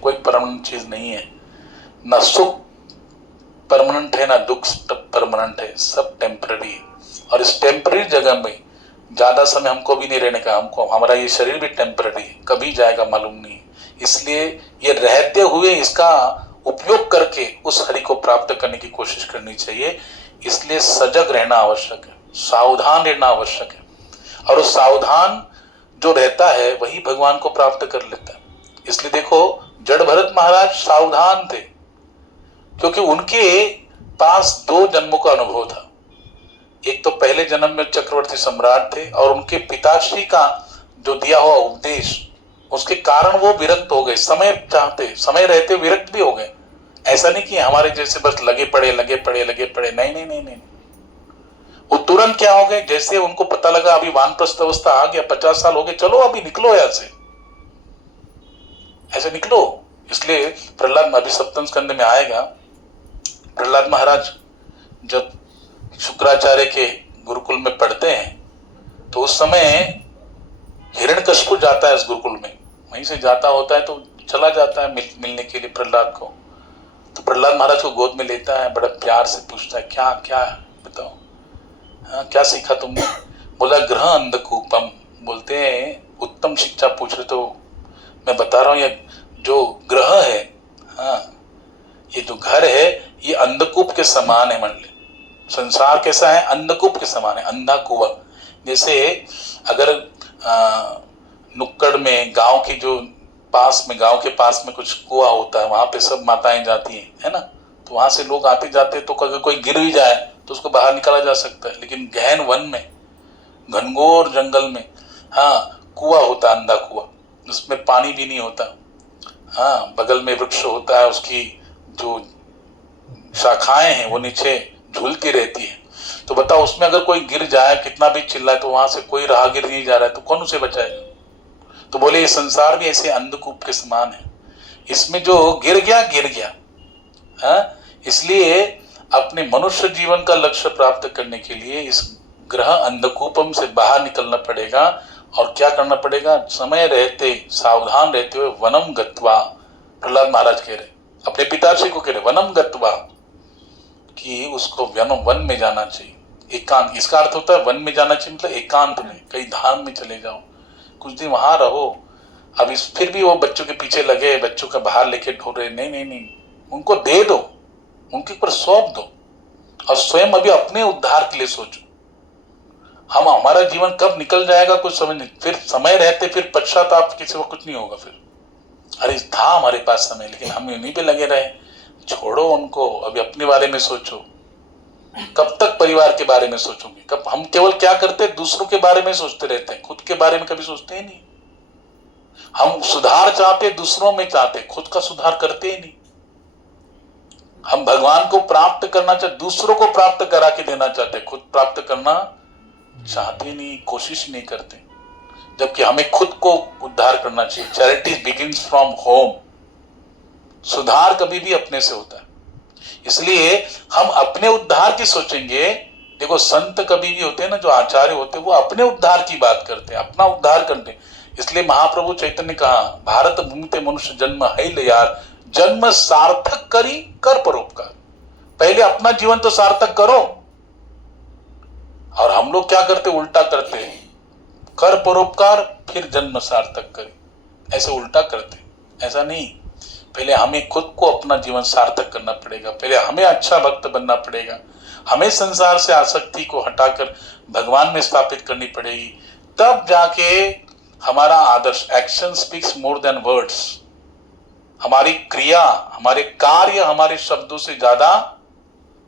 कोई परमानेंट चीज नहीं है, ना सुख परमानेंट है ना दुख परमानेंट है, सब टेम्पररी है। और इस टेम्पररी जगह में ज्यादा समय हमको भी नहीं रहने का, हमको हमारा ये शरीर भी टेम्पररी है, कभी जाएगा मालूम नहीं। इसलिए ये रहते हुए इसका उपयोग करके उस हरि को प्राप्त करने की कोशिश करनी चाहिए। इसलिए सजग रहना आवश्यक है, सावधान रहना आवश्यक है। और उस सावधान जो रहता है वही भगवान को प्राप्त कर लेता है। इसलिए देखो जड़ भरत महाराज सावधान थे, क्योंकि उनके पास 2 जन्मों का अनुभव था। एक तो पहले जन्म में चक्रवर्ती सम्राट थे, और उनके पिताश्री का जो दिया हुआ उपदेश, उसके कारण वो विरक्त हो गए। समय चाहते, समय रहते विरक्त भी हो गए। ऐसा नहीं कि हमारे जैसे बस लगे पड़े नहीं नहीं नहीं नहीं, वो तुरंत क्या हो गए, जैसे उनको पता लगा अभी वानप्रस्थ अवस्था आ गया, 50 साल हो गए, चलो अभी निकलो यहां से, ऐसे निकलो। इसलिए प्रहलाद अभी 7वें स्कंद में आएगा, प्रहलाद महाराज जब शुक्राचार्य के गुरुकुल में पढ़ते हैं तो उस समय हिरण्यकशिपु जाता है उस गुरुकुल में, वहीं से जाता होता है तो चला जाता है मिलने के लिए प्रहलाद को। तो प्रहलाद महाराज को गोद में लेता है, बड़ा प्यार से पूछता है क्या क्या बताओ, हाँ क्या सीखा तुमने? बोला ग्रह अंधकूपम। बोलते हैं उत्तम शिक्षा पूछ रहे तो मैं बता रहा हूँ, ये जो ग्रह है, हाँ ये जो घर है ये अंधकूप के समान है। मान ले संसार कैसा है, अंधकूप के समान है, अंधा कुआं। जैसे अगर नुक्कड़ में गांव की जो गांव के पास में कुछ कुआं होता है, वहां पे सब माताएं जाती हैं, है ना, तो वहां से लोग आते जाते, तो अगर कोई गिर भी जाए तो उसको बाहर निकाला जा सकता है। लेकिन गहन वन में, घनघोर जंगल में, हाँ कुआं होता, अंधा कुआं, उसमें पानी भी नहीं होता, हाँ बगल में वृक्ष होता है, उसकी जो शाखाएं हैं वो नीचे झूलती रहती है। तो बताओ उसमें अगर कोई गिर जाए, कितना भी चिल्लाए, तो वहां से कोई राहगीर नहीं जा रहा है, तो कौन उसे बचाएगा? तो बोले ये संसार भी ऐसे अंधकूप के समान है, इसमें जो गिर गया है। इसलिए अपने मनुष्य जीवन का लक्ष्य प्राप्त करने के लिए इस ग्रह अंधकूपम से बाहर निकलना पड़ेगा। और क्या करना पड़ेगा? समय रहते, सावधान रहते हुए वनम गत्वा, प्रहलाद महाराज कह रहे, अपने पिताश्री को कह रहे वनम गत्वा, कि उसको वन में जाना चाहिए, एकांत। इसका अर्थ होता है वन में जाना चाहिए मतलब एकांत में, कहीं धाम में चले जाओ, कुछ दिन वहां रहो। अब फिर भी वो बच्चों के पीछे लगे, बच्चों का बाहर लेके ढूंढ रहे, नहीं नहीं नहीं, उनको दे दो, उनके ऊपर सौंप दो, और स्वयं अभी अपने उद्धार के लिए सोचो। हमारा जीवन कब निकल जाएगा कुछ समझ नहीं, फिर समय रहते फिर पश्चाताप किसी को कुछ नहीं होगा। फिर अरे था हमारे पास समय, लेकिन हम उन्हीं पे लगे रहे, छोड़ो उनको, अभी अपने बारे में सोचो। कब तक परिवार के बारे में सोचोगे? कब हम केवल क्या करते हैं, दूसरों के बारे में सोचते रहते हैं, खुद के बारे में कभी सोचते ही नहीं। हम सुधार चाहते दूसरों में चाहते, खुद का सुधार करते ही नहीं। हम भगवान को प्राप्त करना चाहते, दूसरों को प्राप्त करा के देना चाहते, खुद प्राप्त करना चाहते नहीं, कोशिश नहीं करते। जबकि हमें खुद को उद्धार करना चाहिए। Charity begins from home. सुधार कभी भी अपने से होता है। इसलिए हम अपने उद्धार की सोचेंगे। देखो संत कभी भी होते हैं ना, जो आचार्य होते हैं, वो अपने उद्धार की बात करते हैं, अपना उद्धार करते हैं। इसलिए महाप्रभु चैतन्य ने कहा, भारत भूमि पे मनुष्य जन्म है ले यार, जन्म सार्थक करी कर परोपकार। पहले अपना जीवन तो सार्थक करो। और हम लोग क्या करते, उल्टा करते हैं, कर परोपकार फिर जन्म सार्थक करी, ऐसे उल्टा करते। ऐसा नहीं, पहले हमें खुद को अपना जीवन सार्थक करना पड़ेगा, पहले हमें अच्छा भक्त बनना पड़ेगा, हमें संसार से आसक्ति को हटाकर भगवान में स्थापित करनी पड़ेगी, तब जाके हमारा आदर्श। Action speaks more than words. हमारी क्रिया, हमारे कार्य हमारे शब्दों से ज्यादा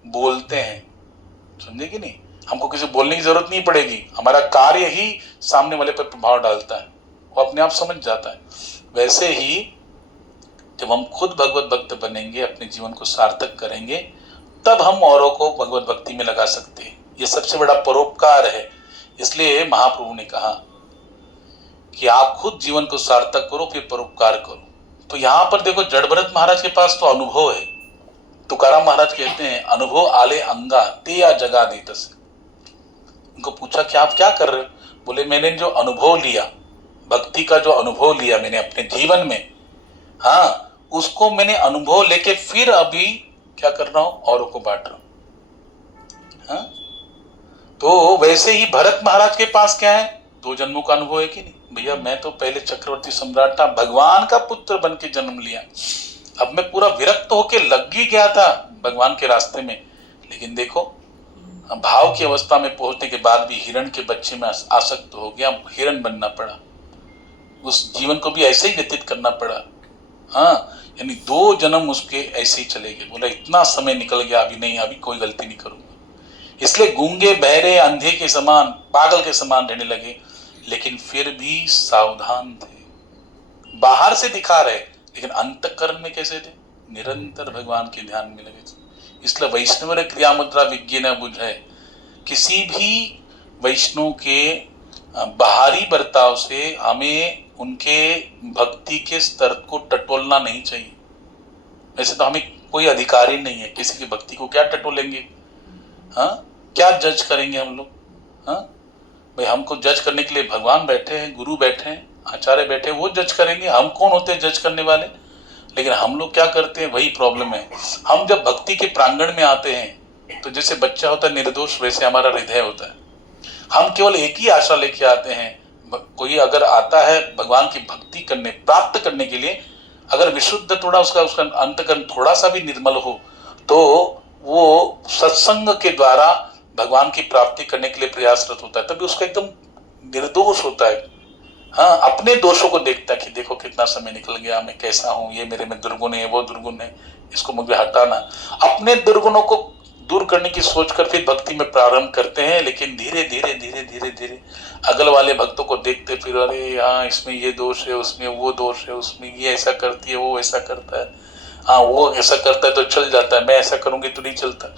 बोलते हैं, समझे कि नहीं? हमको किसी बोलने की जरूरत नहीं पड़ेगी, हमारा कार्य ही सामने वाले पर प्रभाव डालता है, वो अपने आप समझ जाता है। वैसे ही जब हम खुद भगवत भक्त बनेंगे, अपने जीवन को सार्थक करेंगे, तब हम औरों को भगवत भक्ति में लगा सकते हैं। ये सबसे बड़ा परोपकार है। इसलिए महाप्रभु ने कहा कि आप खुद जीवन को सार्थक करो, फिर परोपकार करो। तो यहां पर देखो, जड़भरत महाराज के पास तो अनुभव है। तुकाराम महाराज कहते हैं, अनुभव आले अंगा ते या जगा देत से। उनको पूछा कि आप क्या कर रहे हो? बोले मैंने जो अनुभव लिया, भक्ति का जो अनुभव लिया मैंने अपने जीवन में, हाँ उसको मैंने अनुभव लेके फिर अभी क्या कर रहा हूं, औरों को बांट रहा हूं। हाँ? तो वैसे ही भरत महाराज के पास क्या है, 2 जन्मों का अनुभव है कि नहीं भैया, मैं तो पहले चक्रवर्ती सम्राट था, भगवान का पुत्र बन के जन्म लिया, अब मैं पूरा विरक्त होके लग ही गया था भगवान के रास्ते में, लेकिन देखो भाव की अवस्था में पहुंचने के बाद भी हिरण के बच्चे में आसक्त हो गया, हिरण बनना पड़ा, उस जीवन को भी ऐसे ही व्यतीत करना पड़ा। हाँ, यानी 2 जन्म उसके ऐसे ही चले गए, बोला इतना समय निकल गया, अभी नहीं, अभी कोई गलती नहीं करूंगा। इसलिए गूंगे बहरे अंधे के समान, पागल के समान रहने लगे, लेकिन फिर भी सावधान थे। बाहर से दिखा रहे लेकिन अंतःकरण में कैसे थे, निरंतर भगवान के ध्यान में लगे थे। इसलिए वैष्णव क्रिया मुद्रा विज्ञ न बुझे, किसी भी वैष्णव के बाहरी बर्ताव से हमें उनके भक्ति के स्तर को टटोलना नहीं चाहिए। वैसे तो हमें कोई अधिकार ही नहीं है, किसी की भक्ति को क्या टटोलेंगे, हाँ, क्या जज करेंगे हम लोग। हाँ भाई, हमको जज करने के लिए भगवान बैठे हैं, गुरु बैठे हैं, आचार्य बैठे हैं, वो जज करेंगे, हम कौन होते हैं जज करने वाले। लेकिन हम लोग क्या करते हैं, वही प्रॉब्लम है। हम जब भक्ति के प्रांगण में आते हैं तो जैसे बच्चा होता है निर्दोष, वैसे हमारा हृदय होता है। हम केवल एक ही आशा लेके आते हैं, कोई अगर आता है भगवान की भक्ति करने, प्राप्त करने के लिए, अगर विशुद्ध थोड़ा उसका अंतकरण थोड़ा सा भी निर्मल हो, तो वो सत्संग के द्वारा भगवान की प्राप्ति करने के लिए प्रयासरत होता है, तभी उसका एकदम निर्दोष होता है। हाँ, अपने दोषों को देखता है कि देखो कितना समय निकल गया, मैं कैसा हूं, ये मेरे में दुर्गुण है, वो दुर्गुण है, इसको मुझे हटाना। अपने दुर्गुणों को दूर करने की सोचकर फिर भक्ति में प्रारंभ करते हैं, लेकिन धीरे धीरे धीरे धीरे धीरे अगल वाले भक्तों को देखते फिर, अरे हाँ इसमें ये दोष है, उसमें वो दोष है, उसमें ये ऐसा करती है, वो ऐसा करता है, हाँ वो ऐसा करता है तो चल जाता है, मैं ऐसा करूंगी तो नहीं चलता,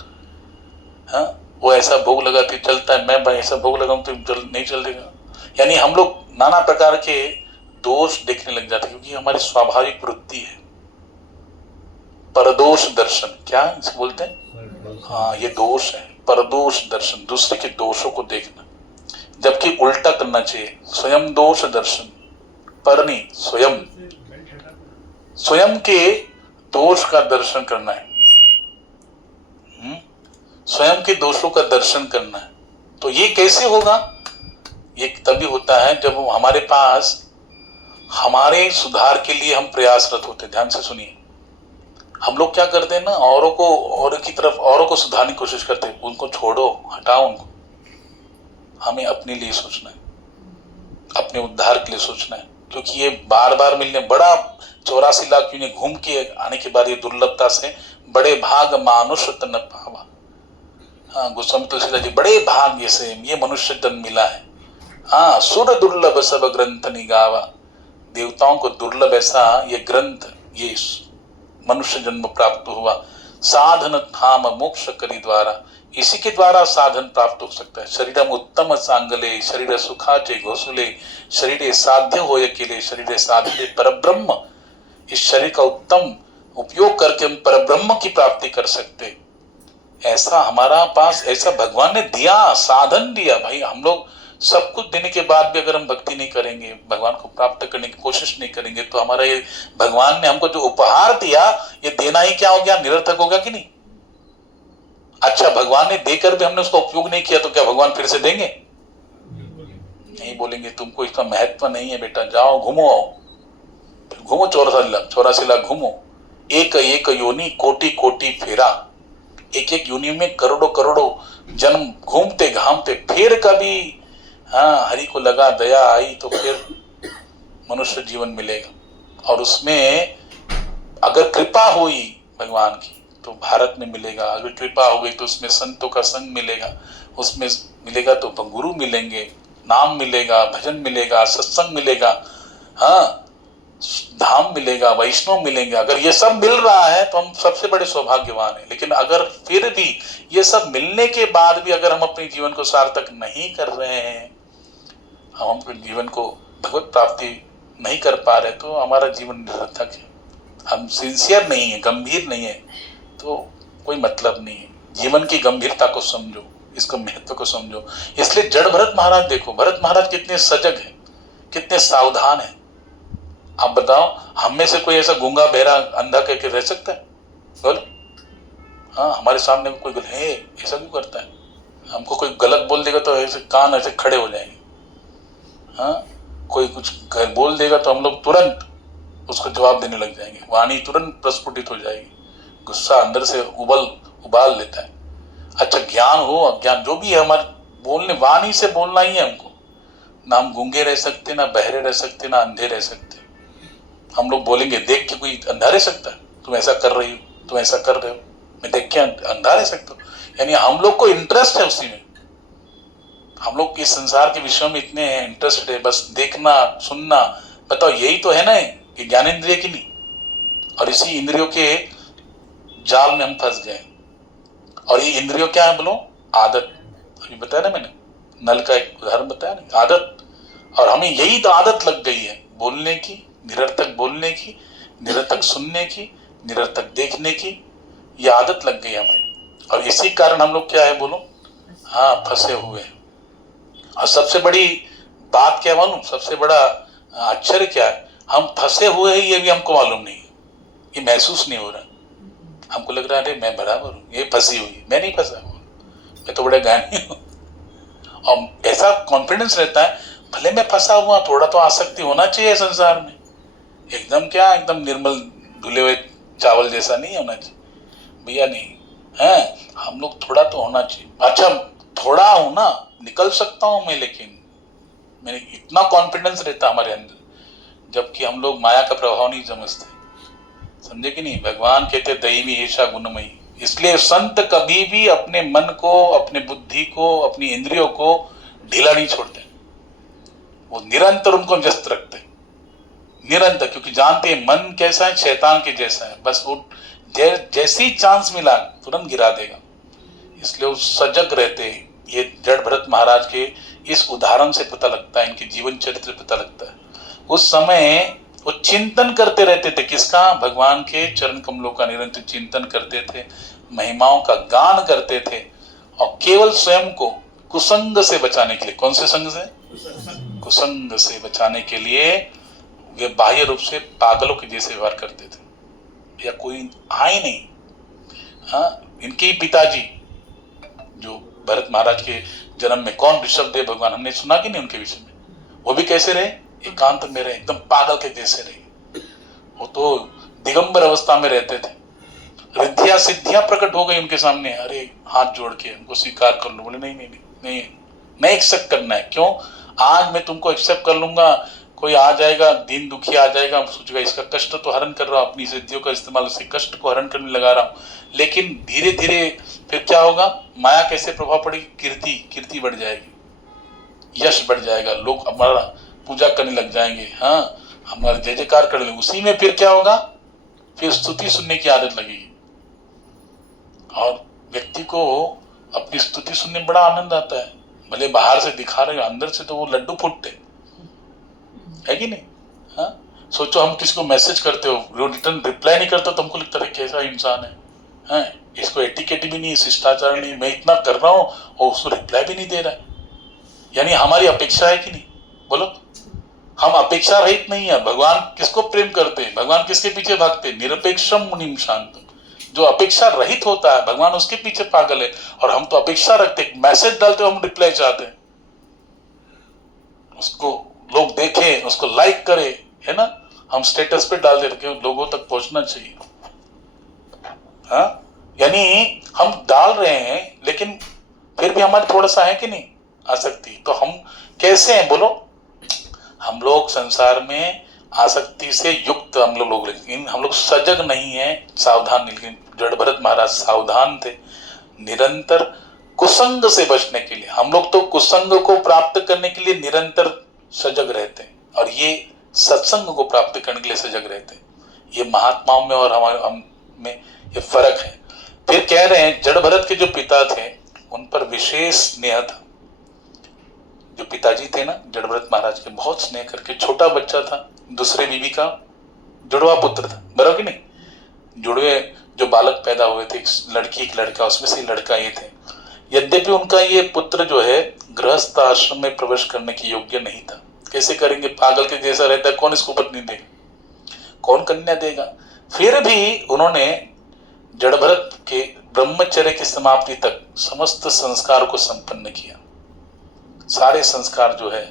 हाँ वो ऐसा भोग लगाती चलता है, मैं ऐसा भोग लगाऊं तो नहीं चलेगा। यानी हम लोग नाना प्रकार के दोष देखने लग जाते हैं, क्योंकि हमारी स्वाभाविक वृत्ति है परदोष दर्शन, क्या इसे बोलते हैं, हाँ ये दोष है, परदोष दर्शन, दूसरे के दोषों को देखना, जबकि उल्टा करना चाहिए, स्वयं दोष दर्शन, पर नहीं, स्वयं के दोष का दर्शन करना है, स्वयं के दोषों का दर्शन करना है। तो ये कैसे होगा, ये तभी होता है जब हमारे पास हमारे सुधार के लिए हम प्रयासरत होते हैं। ध्यान से सुनिए, हम लोग क्या करते हैं ना, औरों को सुधारने की कोशिश करते हैं, उनको छोड़ो, हटाओ उनको। हमें अपने लिए सोचना है, अपने उद्धार के लिए सोचना है, क्योंकि ये बार बार मिलने, बड़ा 84 लाख यूनिट घूम के आने के बाद ये दुर्लभता से बड़े भाग मानुष तन पावा। हाँ, गोस्वामी तुलसीदास जी, बड़े भाग्य से ये मनुष्य जन्म मिला है। हाँ, सुर दुर्लभ सब ग्रंथ निगावा, देवताओं को दुर्लभ ऐसा ये ग्रंथ, ये मनुष्य जन्म प्राप्त हुआ। साधन धाम मोक्ष करी द्वारा, इसी के द्वारा साधन प्राप्त हो सकता है। शरीरम उत्तम सांगले, शरीर सुखाचे घोसुले, शरीर साध्य हो अकेले, शरीर साधले परब्रह्म। इस शरीर का उत्तम उपयोग करके हम परब्रह्म की प्राप्ति कर सकते, ऐसा हमारा पास, ऐसा भगवान ने दिया, साधन दिया। भाई हम लोग सब कुछ देने के बाद भी अगर हम भक्ति नहीं करेंगे, भगवान को प्राप्त करने की कोशिश नहीं करेंगे, तो हमारा ये भगवान ने हमको जो उपहार दिया, ये देना ही क्या हो गया, निरर्थक होगा कि नहीं। अच्छा, भगवान ने देकर भी हमने उसका उपयोग नहीं किया, तो क्या भगवान फिर से देंगे? नहीं बोलेंगे, तुमको इसका महत्व नहीं है बेटा, जाओ घूमो, घूमो 84 लाख घूमो, एक एक योनि कोटि कोटि फेरा, एक एक योनि में करोड़ों करोड़ों जन्म घूमते घामते, फिर कभी हाँ हरि को लगा, दया आई, तो फिर मनुष्य जीवन मिलेगा। और उसमें अगर कृपा हुई भगवान की तो भारत में मिलेगा, अगर कृपा हो गई तो उसमें संतों का संग मिलेगा, उसमें मिलेगा तो गुरु मिलेंगे, नाम मिलेगा, भजन मिलेगा, सत्संग मिलेगा, हाँ धाम मिलेगा, वैष्णव मिलेंगे। अगर ये सब मिल रहा है तो हम सबसे बड़े सौभाग्यवान हैं। लेकिन अगर फिर भी ये सब मिलने के बाद भी अगर हम अपने जीवन को सार्थक नहीं कर रहे हैं, हम अपने जीवन को भगवत प्राप्ति नहीं कर पा रहे, तो हमारा जीवन निरर्थक है, हम सिंसियर नहीं है, गंभीर नहीं है, तो कोई मतलब नहीं है। जीवन की गंभीरता को समझो, इसको महत्व को समझो। इसलिए जड़ भरत महाराज देखो, भरत महाराज कितने सजग हैं, कितने सावधान हैं। आप बताओ, हम में से कोई ऐसा गूंगा बहरा अंधा कह के रह सकता है? बोलो। हाँ, हमारे सामने कोई है ऐसा क्यों करता है? हमको कोई गलत बोल देगा तो ऐसे कान ऐसे खड़े हो जाएंगे। हाँ, कोई कुछ बोल देगा तो हम लोग तुरंत उसको जवाब देने लग जाएंगे, वाणी तुरंत प्रस्फुटित हो जाएगी, गुस्सा अंदर से उबाल लेता है। अच्छा, ज्ञान हो अज्ञान जो भी है, हमारे बोलने वाणी से बोलना ही है हमको। ना हम गूंगे रह सकते, ना बहरे रह सकते, ना अंधे रह सकते। हम लोग बोलेंगे, देख के कोई अंधा रह सकता है? तुम ऐसा कर रही हो, तुम ऐसा कर रहे हो, मैं देख के अंधा रह सकता हूँ? यानी हम लोग को इंटरेस्ट है उसी में। हम लोग इस संसार के विषय में इतने इंटरेस्टेड है, बस देखना सुनना। बताओ, यही तो है ना कि ज्ञानेंद्रिय की नहीं। और इसी इंद्रियों के जाल में हम फंस गए। और ये इंद्रियों क्या है बोलो? आदत। अभी बताया ना मैंने, नल का एक उदाहरण बताया ना, आदत। और हमें यही तो आदत लग गई है, बोलने की, निरर्थक बोलने की, निरर्थक सुनने की, निरर्थक देखने की। ये आदत लग गई हमें। और इसी कारण हम लोग क्या है बोलो? हाँ, फंसे हुए हैं। और सबसे बड़ी बात क्या मालूम, सबसे बड़ा आश्चर्य क्या है? हम फंसे हुए हैं ये भी हमको मालूम नहीं, ये महसूस नहीं हो रहा। हमको लग रहा है अरे मैं बराबर हूँ, ये फंसी हुई है, मैं नहीं फंसा हूँ, मैं तो बड़ा ज्ञानी हूँ। और ऐसा कॉन्फिडेंस रहता है, भले मैं फंसा हुआ, थोड़ा तो आसक्ति होना चाहिए संसार में। एकदम क्या, एकदम निर्मल धुले हुए चावल जैसा नहीं होना चाहिए भैया, नहीं है। हम लोग थोड़ा तो होना चाहिए। अच्छा, थोड़ा हूं ना, निकल सकता हूं मैं, लेकिन मैंने इतना कॉन्फिडेंस रहता हमारे अंदर, जबकि हम लोग माया का प्रभाव नहीं समझते। समझे कि नहीं? भगवान कहते दैवी ऐसा गुणमयी। इसलिए संत कभी भी अपने मन को, अपने बुद्धि को, अपनी इंद्रियों को ढीला नहीं छोड़ते। वो निरंतर उनको व्यस्त रखते, निरंतर, क्योंकि जानते हैं मन कैसा है, शैतान के जैसा है। बस वो जैसी चांस मिला तुरंत गिरा देगा। इसलिए वो सजग रहते हैं। ये जड़ भरत महाराज के इस उदाहरण से पता लगता है, इनके जीवन चरित्र पता लगता है। उस समय वो चिंतन करते रहते थे, किसका? भगवान के चरण कमलों का निरंतर चिंतन करते थे, महिमाओं का गान करते थे, और केवल स्वयं को कुसंग से बचाने के लिए। कौन से संग से? कुसंग से बचाने के लिए वे बाह्य रूप से पागलों के जैसे व्यवहार करते थे, या कोई आए नहीं। हाँ, इनके पिताजी जो भरत महाराज के जन्म में कौन, ऋषभदेव भगवान, हमने सुना कि नहीं उनके विषय में? वो भी कैसे रहे? एकांत में रहे, एकदम पागल के जैसे रहे। वो तो दिगंबर अवस्था में रहते थे। रिद्धियां सिद्धियां प्रकट हो गई उनके सामने, अरे हाथ जोड़ के उनको स्वीकार कर लो। बोले नहीं नहीं नहीं, नहीं एक्सेप्ट करना है। क्यों? आज मैं तुमको एक्सेप्ट कर लूंगा, कोई आ जाएगा, दीन दुखी आ जाएगा, सोचेगा इसका कष्ट तो हरण कर रहा हूं, अपनी सिद्धियों का इस्तेमाल उससे कष्ट को हरण करने लगा रहा हूं। लेकिन धीरे धीरे फिर क्या होगा? माया कैसे प्रभाव पड़ेगी? कीर्ति बढ़ जाएगी, यश बढ़ जाएगा, लोग हमारा पूजा करने लग जाएंगे, हाँ, हमारा जय जयकार कर लेंगे। उसी में फिर क्या होगा? फिर स्तुति सुनने की आदत लगेगी, और व्यक्ति को अपनी स्तुति सुनने में बड़ा आनंद आता है। भले बाहर से दिखा रहे हो, अंदर से तो वो लड्डू फूटते है कि नहीं? हाँ, सोचो हम किसी को मैसेज करते हो, वो रिटर्न रिप्लाई नहीं करता, तो हमको लगता है कैसा इंसान है, हैं? इसको एटिकेट भी नहीं, शिष्टाचार नहीं, मैं इतना कर रहा हूँ और उसको रिप्लाई भी नहीं दे रहा है। यानी हमारी अपेक्षा है कि नहीं? बोलो, हम अपेक्षा रहित नहीं है। भगवान किसको प्रेम करते हैं? भगवान किसके पीछे भागते हैं? निरपेक्षम मुनिम शांतम। जो अपेक्षा रहित होता है भगवान उसके पीछे पागल है। और हम तो अपेक्षा रखते, मैसेज डालते हो, हम रिप्लाई चाहते हैं, उसको लोग देखें, उसको लाइक करें, है ना? हम स्टेटस पे डाल देते हैं, लोगों तक पहुंचना चाहिए। हाँ, यानी हम डाल रहे हैं, लेकिन फिर भी हमारे थोड़ा सा है कि नहीं आसक्ति? तो हम कैसे हैं बोलो? हम लोग संसार में आसक्ति से युक्त हम लोग, लेकिन हम लोग सजग नहीं है, सावधान नहीं। लेकिन जड़ भरत महाराज सावधान थे, निरंतर कुसंग से बचने के लिए। हम लोग तो कुसंग को प्राप्त करने के लिए निरंतर सजग रहते हैं, और ये सत्संग को प्राप्त करने के लिए सजग रहते हैं। ये महात्माओं में और हमारे हम में ये फर्क है। फिर कह रहे हैं, जड़ भरत के जो पिता थे उन पर विशेष स्नेह था। जो पिताजी थे ना जड़ भरत महाराज के, बहुत स्नेह करके, छोटा बच्चा था, दूसरे बीवी का जुड़वा पुत्र था, बराबर कि नहीं? जुड़वे जो बालक पैदा हुए थे, एक लड़की एक लड़का, उसमें से लड़का ये थे। यद्यपि उनका ये पुत्र जो है गृहस्थ आश्रम में प्रवेश करने के योग्य नहीं था। कैसे करेंगे? पागल के जैसा रहता है, कौन इसको पत्नी देगा? कौन कन्या देगा। फिर भी उन्होंने जड़भरत के ब्रह्मचर्य की समाप्ति तक समस्त संस्कार को संपन्न किया। सारे संस्कार जो है,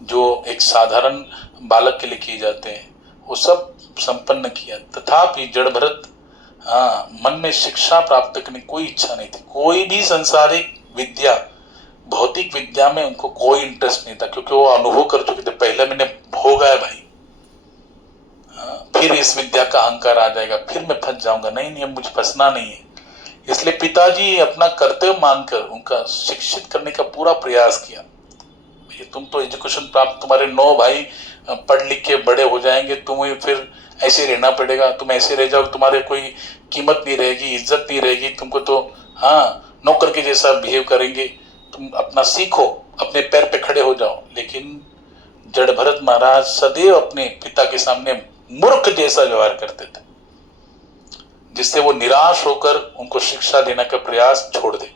जो एक साधारण बालक के लिए किए जाते हैं, वो सब संपन्न किया। तथापि जड़भरत मन में शिक्षा प्राप्त करने की कोई इच्छा नहीं थी। कोई भी संसारिक विद्या, भौतिक विद्या में उनको कोई इंटरेस्ट नहीं था, क्योंकि वो अनुभव कर चुके थे, पहले मैंने भोगा है भाई। फिर इस विद्या का अहंकार आ जाएगा, फिर मैं फंस जाऊंगा। नहीं नहीं, अब मुझे फंसना नहीं है। इसलिए पिताजी अपना कर्तव्य मानकर उनका शिक्षित करने का पूरा प्रयास किया। तुम तो एजुकेशन प्राप्त, तुम्हारे 9 भाई पढ़ लिख के बड़े हो जाएंगे, तुम्हें फिर ऐसे रहना पड़ेगा। तुम ऐसे रह जाओ, तुम्हारे कोई कीमत नहीं रहेगी, इज्जत नहीं रहेगी, तुमको तो नौकर के जैसा बिहेव करेंगे। तुम अपना सीखो, अपने पैर पे खड़े हो जाओ। लेकिन जड़भरत महाराज सदैव अपने पिता के सामने मूर्ख जैसा व्यवहार करते थे, जिससे वो निराश होकर उनको शिक्षा देने का प्रयास छोड़ दे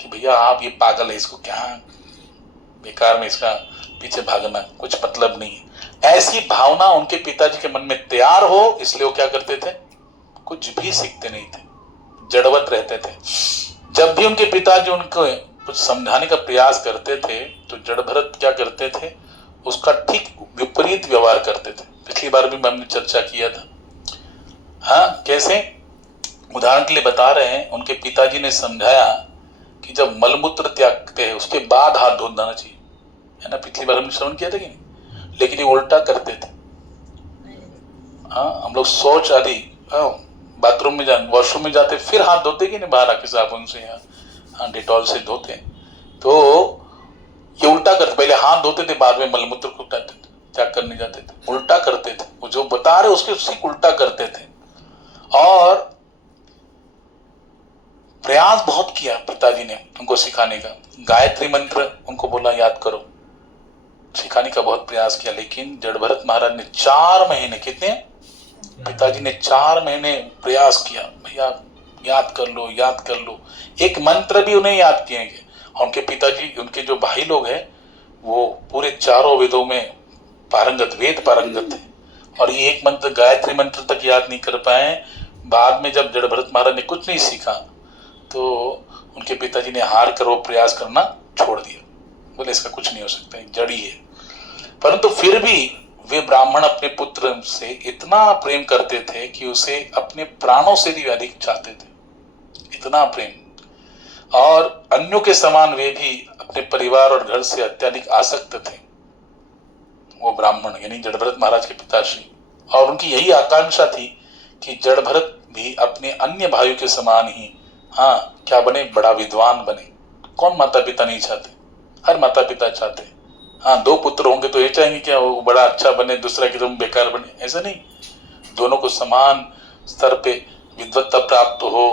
कि भैया आप ये पागल है, इसको क्या बेकार में इसका पीछे भागना, कुछ मतलब नहीं है। ऐसी भावना उनके पिताजी के मन में तैयार हो, इसलिए वो क्या करते थे, कुछ भी सीखते नहीं थे, जड़वत रहते थे। जब भी उनके पिताजी उनको कुछ समझाने का प्रयास करते थे तो जड़भरत क्या करते थे, उसका ठीक विपरीत व्यवहार करते थे। पिछली बार भी हमने चर्चा किया था। कैसे, उदाहरण के लिए बता रहे हैं, उनके पिताजी ने समझाया कि जब मलमूत्र त्यागते हैं उसके बाद हाथ धोना चाहिए, है ना। पिछली बार हमने श्रवण किया था कि नहीं, लेकिन ये उल्टा करते थे। हम लोग शौच आदि बाथरूम में वॉशरूम में जाते फिर हाथ धोते कि नहीं, बाहर आके साबुन से या डिटॉल से धोते। तो ये उल्टा करते, पहले हाथ धोते थे, बाद में मलमूत्र को त्याग करने जाते थे। उल्टा करते थे, वो जो बता रहे उसके ठीक उल्टा करते थे। और प्रयास बहुत किया पिताजी ने उनको सिखाने का। गायत्री मंत्र उनको बोला याद करो, सिखाने का बहुत प्रयास किया। लेकिन जड़भरत महाराज ने 4 महीने, कितने, पिताजी ने 4 महीने प्रयास किया, भैया याद कर लो, याद कर लो। एक मंत्र भी उन्हें याद किए। और उनके पिताजी, उनके जो भाई लोग हैं, वो पूरे 4 वेदों में पारंगत, वेद पारंगत है, और ये एक मंत्र, गायत्री मंत्र तक याद नहीं कर पाए। बाद में जब जड़भरत महाराज ने कुछ नहीं सीखा तो उनके पिताजी ने हार कर वो प्रयास करना छोड़ दिया। बोले इसका कुछ नहीं हो सकता, जड़ ही है। परंतु फिर भी वे ब्राह्मण अपने पुत्र से इतना प्रेम करते थे कि उसे अपने प्राणों से भी अधिक चाहते थे, इतना प्रेम। और अन्यों के समान वे भी अपने परिवार और घर से अत्यधिक आसक्त थे, वो ब्राह्मण यानी जड़भरत महाराज के पिताश्री। और उनकी यही आकांक्षा थी कि जड़भरत भी अपने अन्य भाइयों के समान ही क्या बने, बड़ा विद्वान बने। कौन माता पिता नहीं चाहते, हर माता पिता चाहते। 2 पुत्र होंगे तो ये चाहेंगे क्या वो बड़ा अच्छा बने, दूसरा की तुम बेकार बने, ऐसा नहीं। दोनों को समान स्तर पे विद्वत्ता प्राप्त हो,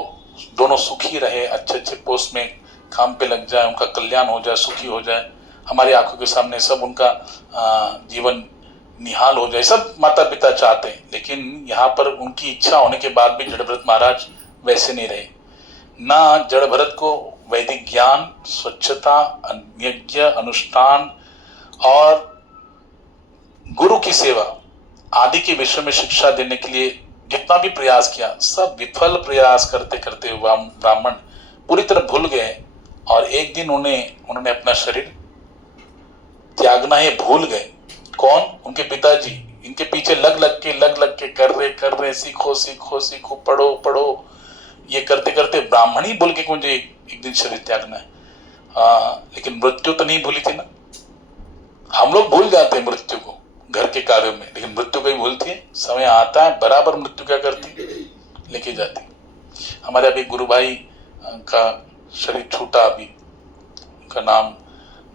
दोनों सुखी रहे, अच्छे अच्छे पोस्ट में काम पे लग जाए, उनका कल्याण हो जाए, सुखी हो जाए, हमारी आंखों के सामने सब उनका जीवन निहाल हो जाए, सब माता पिता चाहते हैं। लेकिन यहाँ पर उनकी इच्छा होने के बाद भी जड़भरत महाराज वैसे नहीं रहे। ना जड़भरत को वैदिक ज्ञान, स्वच्छता, यज्ञ अनुष्ठान और गुरु की सेवा आदि के विषय में शिक्षा देने के लिए जितना भी प्रयास किया, सब विफल प्रयास करते करते ब्राह्मण पूरी तरह भूल गए। और एक दिन उन्होंने अपना शरीर त्यागना ही भूल गए। कौन, उनके पिताजी इनके पीछे लग लग के कर रहे सीखो सीखो सीखो, पढ़ो पढ़ो, ये करते करते ब्राह्मण ही भूल के मुझे एक दिन शरीर त्यागना है। लेकिन मृत्यु तो नहीं भूली थी ना। हम लोग भूल जाते हैं मृत्यु को घर के कार्यों में, लेकिन मृत्यु को ही भूलती है। समय आता है बराबर मृत्यु क्या करती है, लेके जाती। हमारे अभी गुरु भाई का शरीर छूटा, अभी उनका नाम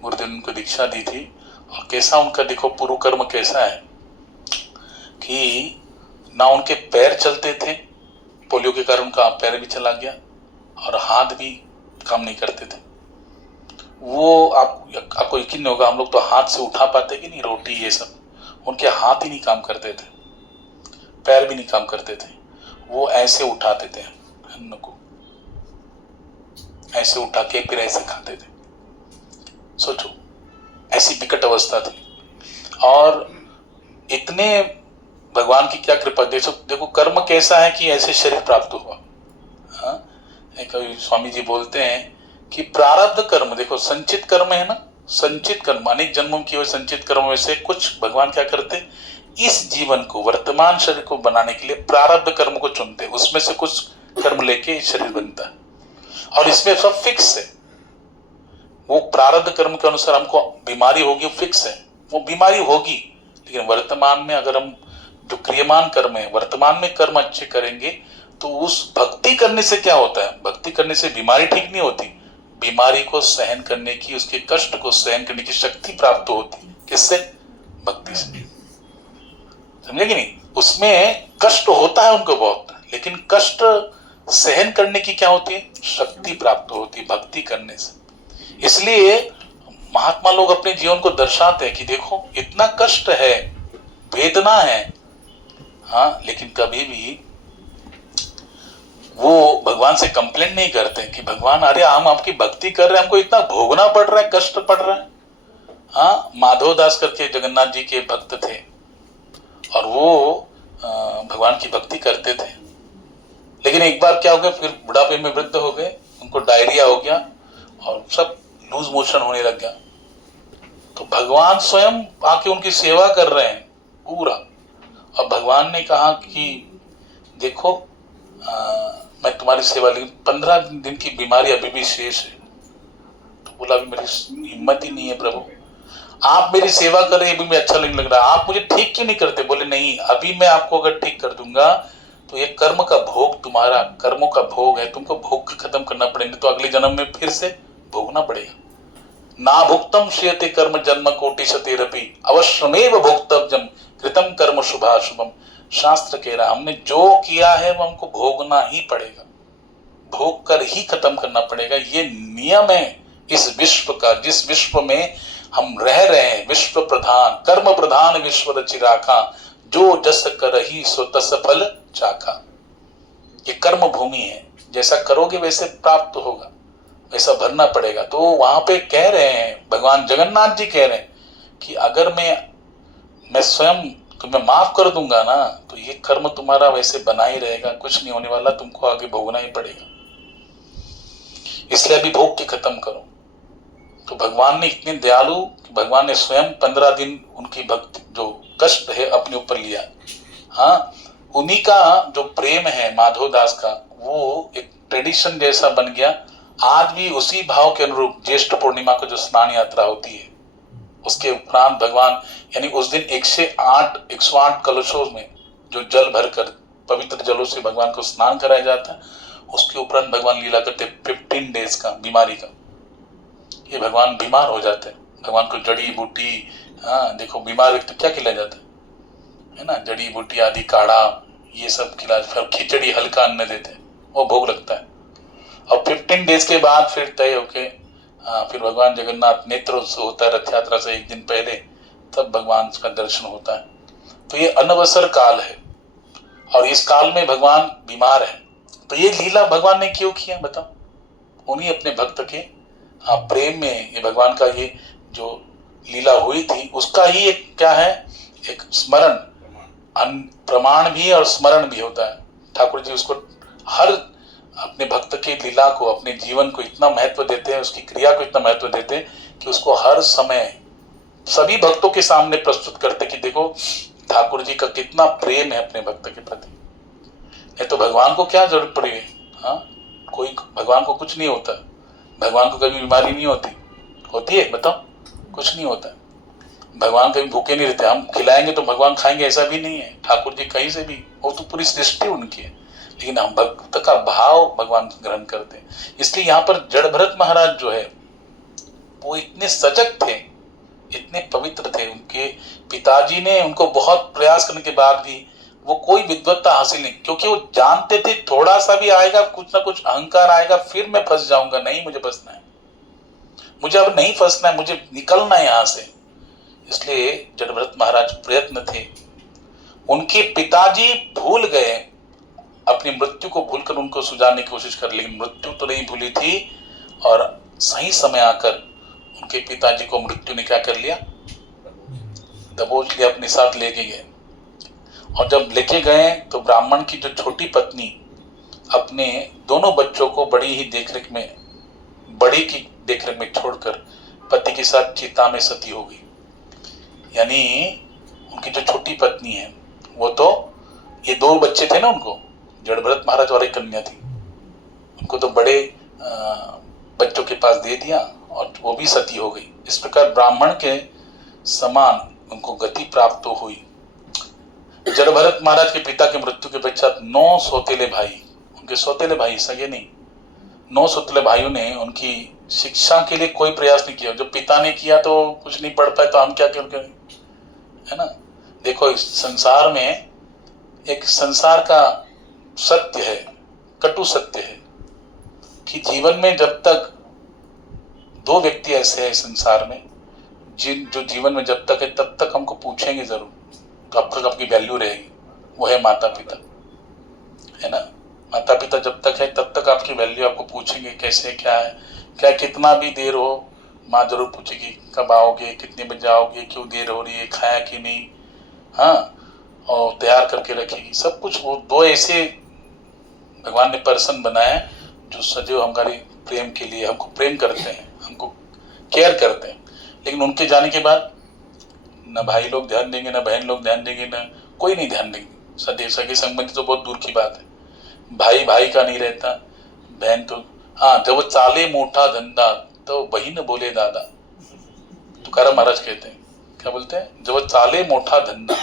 गुरुदेव ने उनको दीक्षा दी थी। और कैसा उनका देखो पूर्व कर्म कैसा है कि ना उनके पैर चलते थे, पोलियो के कारण उनका पैर भी चला गया और हाथ भी काम नहीं करते थे। वो आपको यकीन नहीं होगा, हम लोग तो हाथ से उठा पाते कि नहीं रोटी ये सब, उनके हाथ ही नहीं काम करते थे, पैर भी नहीं काम करते थे। वो ऐसे उठाते थे अन्न को, ऐसे उठा के फिर ऐसे खाते थे। सोचो ऐसी विकट अवस्था थी। और इतने भगवान की क्या कृपा। देखो कर्म कैसा है कि ऐसे शरीर प्राप्त हुआ। हाँ, कभी स्वामी जी बोलते हैं कि प्रारब्ध कर्म, देखो संचित कर्म है ना, संचित कर्म अनेक जन्मों की हुए संचित कर्म में से कुछ भगवान क्या करते, इस जीवन को वर्तमान शरीर को बनाने के लिए प्रारब्ध कर्म को चुनते, उसमें से कुछ कर्म लेके शरीर बनता है और इसमें सब फिक्स है। वो प्रारब्ध कर्म के अनुसार हमको बीमारी होगी, फिक्स है, वो बीमारी होगी। लेकिन वर्तमान में अगर हम जो क्रियमान कर्म है, वर्तमान में कर्म अच्छे करेंगे तो उस भक्ति करने से क्या होता है, भक्ति करने से बीमारी ठीक नहीं होती, बीमारी को सहन करने की, उसके कष्ट को सहन करने की शक्ति प्राप्त होती। किससे? भक्ति से। समझे कि नहीं? उसमें कष्ट होता है उनको बहुत, लेकिन कष्ट सहन करने की क्या होती है, शक्ति प्राप्त होती है भक्ति करने से। इसलिए महात्मा लोग अपने जीवन को दर्शाते हैं कि देखो इतना कष्ट है, वेदना है, हाँ, लेकिन कभी भी वो भगवान से कंप्लेंट नहीं करते कि भगवान अरे हम आपकी भक्ति कर रहे हैं, हमको इतना भोगना पड़ रहा है, कष्ट पड़ रहा है। हाँ, माधव दास करके जगन्नाथ जी के भक्त थे और वो भगवान की भक्ति करते थे, लेकिन एक बार क्या हो गया, फिर बुढ़ापे में वृद्ध हो गए, उनको डायरिया हो गया और सब लूज मोशन होने लग गया। तो भगवान स्वयं आके उनकी सेवा कर रहे हैं पूरा। और भगवान ने कहा कि देखो मैं तुम्हारी सेवा, लेकिन 15 दिन की बीमारी अभी भी शेष है। तो बोला अभी मेरी हिम्मत ही नहीं है प्रभु, आप मेरी सेवा कर रहे हैं, अभी मैं अच्छा नहीं लग रहा, आप मुझे ठीक क्यों नहीं करते? बोले नहीं, अभी मैं आपको अगर ठीक कर दूंगा तो ये कर्म का भोग, तुम्हारा कर्मों का भोग है, तुमको भोग खत्म करना पड़ेगा, तो अगले जन्म में फिर से भोगना पड़ेगा। ना भुक्तम श्रियते कर्म जन्म कोटि शतेरपि अवश्यमेव भोक्तव्यम कृतम कर्म शुभाशुभम। शास्त्र कह रहा हमने जो किया है वो हमको भोगना ही पड़ेगा, भोग कर ही खत्म करना पड़ेगा। ये नियम है इस विश्व का, जिस विश्व में हम रह रहे हैं। विश्व प्रधान कर्म प्रधान विश्व रचिराखा, जो जस करहि सो तस फल चाखा। ये कर्म भूमि है, जैसा करोगे वैसे प्राप्त होगा, वैसा भरना पड़ेगा। तो वहां पे कह रहे हैं भगवान जगन्नाथ जी कह रहे हैं कि अगर मैं स्वयं तुम्हें माफ कर दूंगा ना, तो ये कर्म तुम्हारा वैसे बना ही रहेगा, कुछ नहीं होने वाला, तुमको आगे भोगना ही पड़ेगा। इसलिए अभी भोग के खत्म करो। तो भगवान ने इतने दयालु कि भगवान ने स्वयं 15 दिन उनकी भक्ति जो कष्ट है अपने ऊपर लिया। हाँ, उन्हीं का जो प्रेम है माधव दास का, वो एक ट्रेडिशन जैसा बन गया। आज भी उसी भाव के अनुरूप ज्येष्ठ पूर्णिमा को जो स्नान यात्रा होती है, उसके उपरांत भगवान, यानी उस दिन 108 कलशों में जो जल भरकर पवित्र जलों से भगवान को स्नान कराया जाता है, उसके उपरांत भगवान लीला करते 15 डेज का बीमारी का। ये भगवान बीमार हो जाते हैं, भगवान को जड़ी बूटी, हाँ देखो बीमार व्यक्ति क्या खिलाया जाता है ना, जड़ी बूटी आदि काढ़ा ये सब खिला, फिर खिचड़ी हल्का अन्न देते हैं, वो भोग लगता है। और 15 डेज के बाद फिर तय होके फिर भगवान जगन्नाथ नेत्रोत्सव होता है रथ यात्रा से एक दिन पहले, तब भगवान का दर्शन होता है। तो ये अनवसर काल है और इस काल में भगवान बीमार है। तो ये लीला भगवान ने क्यों किया बताओ? उन्हीं अपने भक्त के प्रेम में ये भगवान का ये जो लीला हुई थी, उसका ही एक क्या है, एक स्मरण, प्रमाण भी और स्मरण भी होता है। ठाकुर जी उसको हर अपने भक्त की लीला को, अपने जीवन को इतना महत्व देते हैं, उसकी क्रिया को इतना महत्व देते हैं कि उसको हर समय सभी भक्तों के सामने प्रस्तुत करते कि देखो ठाकुर जी का कितना प्रेम है अपने भक्त के प्रति। नहीं तो भगवान को क्या जरूरत पड़ी है? हाँ, कोई भगवान को कुछ नहीं होता, भगवान को कभी बीमारी नहीं होती है बताओ? कुछ नहीं होता। भगवान कभी भूखे नहीं रहते, हम खिलाएंगे तो भगवान खाएंगे ऐसा भी नहीं है। ठाकुर जी कहीं से भी, वो तो पूरी सृष्टि उनकी है, लेकिन हम भक्त का भाव भगवान ग्रहण करते हैं। इसलिए यहाँ पर जड़ भरत महाराज जो है वो इतने सजग थे, इतने पवित्र थे। उनके पिताजी ने उनको बहुत प्रयास करने के बाद भी वो कोई विद्वत्ता हासिल नहीं, क्योंकि वो जानते थे थोड़ा सा भी आएगा, कुछ ना कुछ अहंकार आएगा, फिर मैं फंस जाऊंगा। नहीं, मुझे फंसना है, मुझे अब नहीं फंसना है, मुझे निकलना है यहां से। इसलिए जड़भरत महाराज प्रयत्न थे। उनके पिताजी भूल गए, अपनी मृत्यु को भूलकर उनको सुधारने की कोशिश कर, लेकिन मृत्यु तो नहीं भूली थी। और सही समय आकर उनके पिताजी को मृत्यु ने क्या कर लिया, दबोच लिया, अपने साथ लेके गए। और जब लेके गए तो ब्राह्मण की जो छोटी पत्नी अपने दोनों बच्चों को बड़ी की देखरेख में छोड़कर पति के साथ चिता में सती हो गई। यानी उनकी जो छोटी पत्नी है वो तो, ये 2 बच्चे थे ना उनको, जड़भरत महाराज और एक कन्या थी, उनको तो बड़े बच्चों के पास दे दिया और वो भी सती हो गई। इस प्रकार ब्राह्मण के समान उनको गति प्राप्त तो हुई। जड़भरत महाराज के पिता की मृत्यु के पश्चात 9 सौतेले भाई, उनके सौतेले भाई सगे नहीं, 9 सौतेले भाइयों ने उनकी शिक्षा के लिए कोई प्रयास नहीं किया। जो पिता ने किया तो कुछ नहीं पढ़ पाए तो हम क्या करें, है ना। देखो इस संसार में एक संसार का सत्य है, कटु सत्य है कि जीवन में जब तक 2 व्यक्ति ऐसे हैं संसार में जो जीवन में जब तक है तब तक हमको पूछेंगे जरूर, कब तक आपकी वैल्यू रहेगी। वो है माता पिता, है ना। माता पिता जब तक है तब तक आपकी वैल्यू आपको पूछेंगे कैसे क्या है, क्या कितना भी देर हो माँ जरूर पूछेगी कब आओगे, कितने बजे आओगे, क्यों देर हो रही है, खाया कि नहीं, हाँ, और तैयार करके रखेगी सब कुछ। वो 2 ऐसे भगवान ने पर्सन बनाए जो सदैव हमारे प्रेम के लिए हमको प्रेम करते हैं, हमको केयर करते हैं। लेकिन उनके जाने के बाद न भाई लोग ध्यान देंगे, न बहन लोग ध्यान देंगे, न कोई नहीं ध्यान देंगे। सदैव सगे संबंधी तो बहुत दूर की बात है, भाई भाई का नहीं रहता, बहन तो हाँ, जब वो चाले मोटा धंधा तो बहन बोले दादा, तुकाराम महाराज कहते हैं, क्या बोलते हैं, जब वो चाले मोटा धंधा,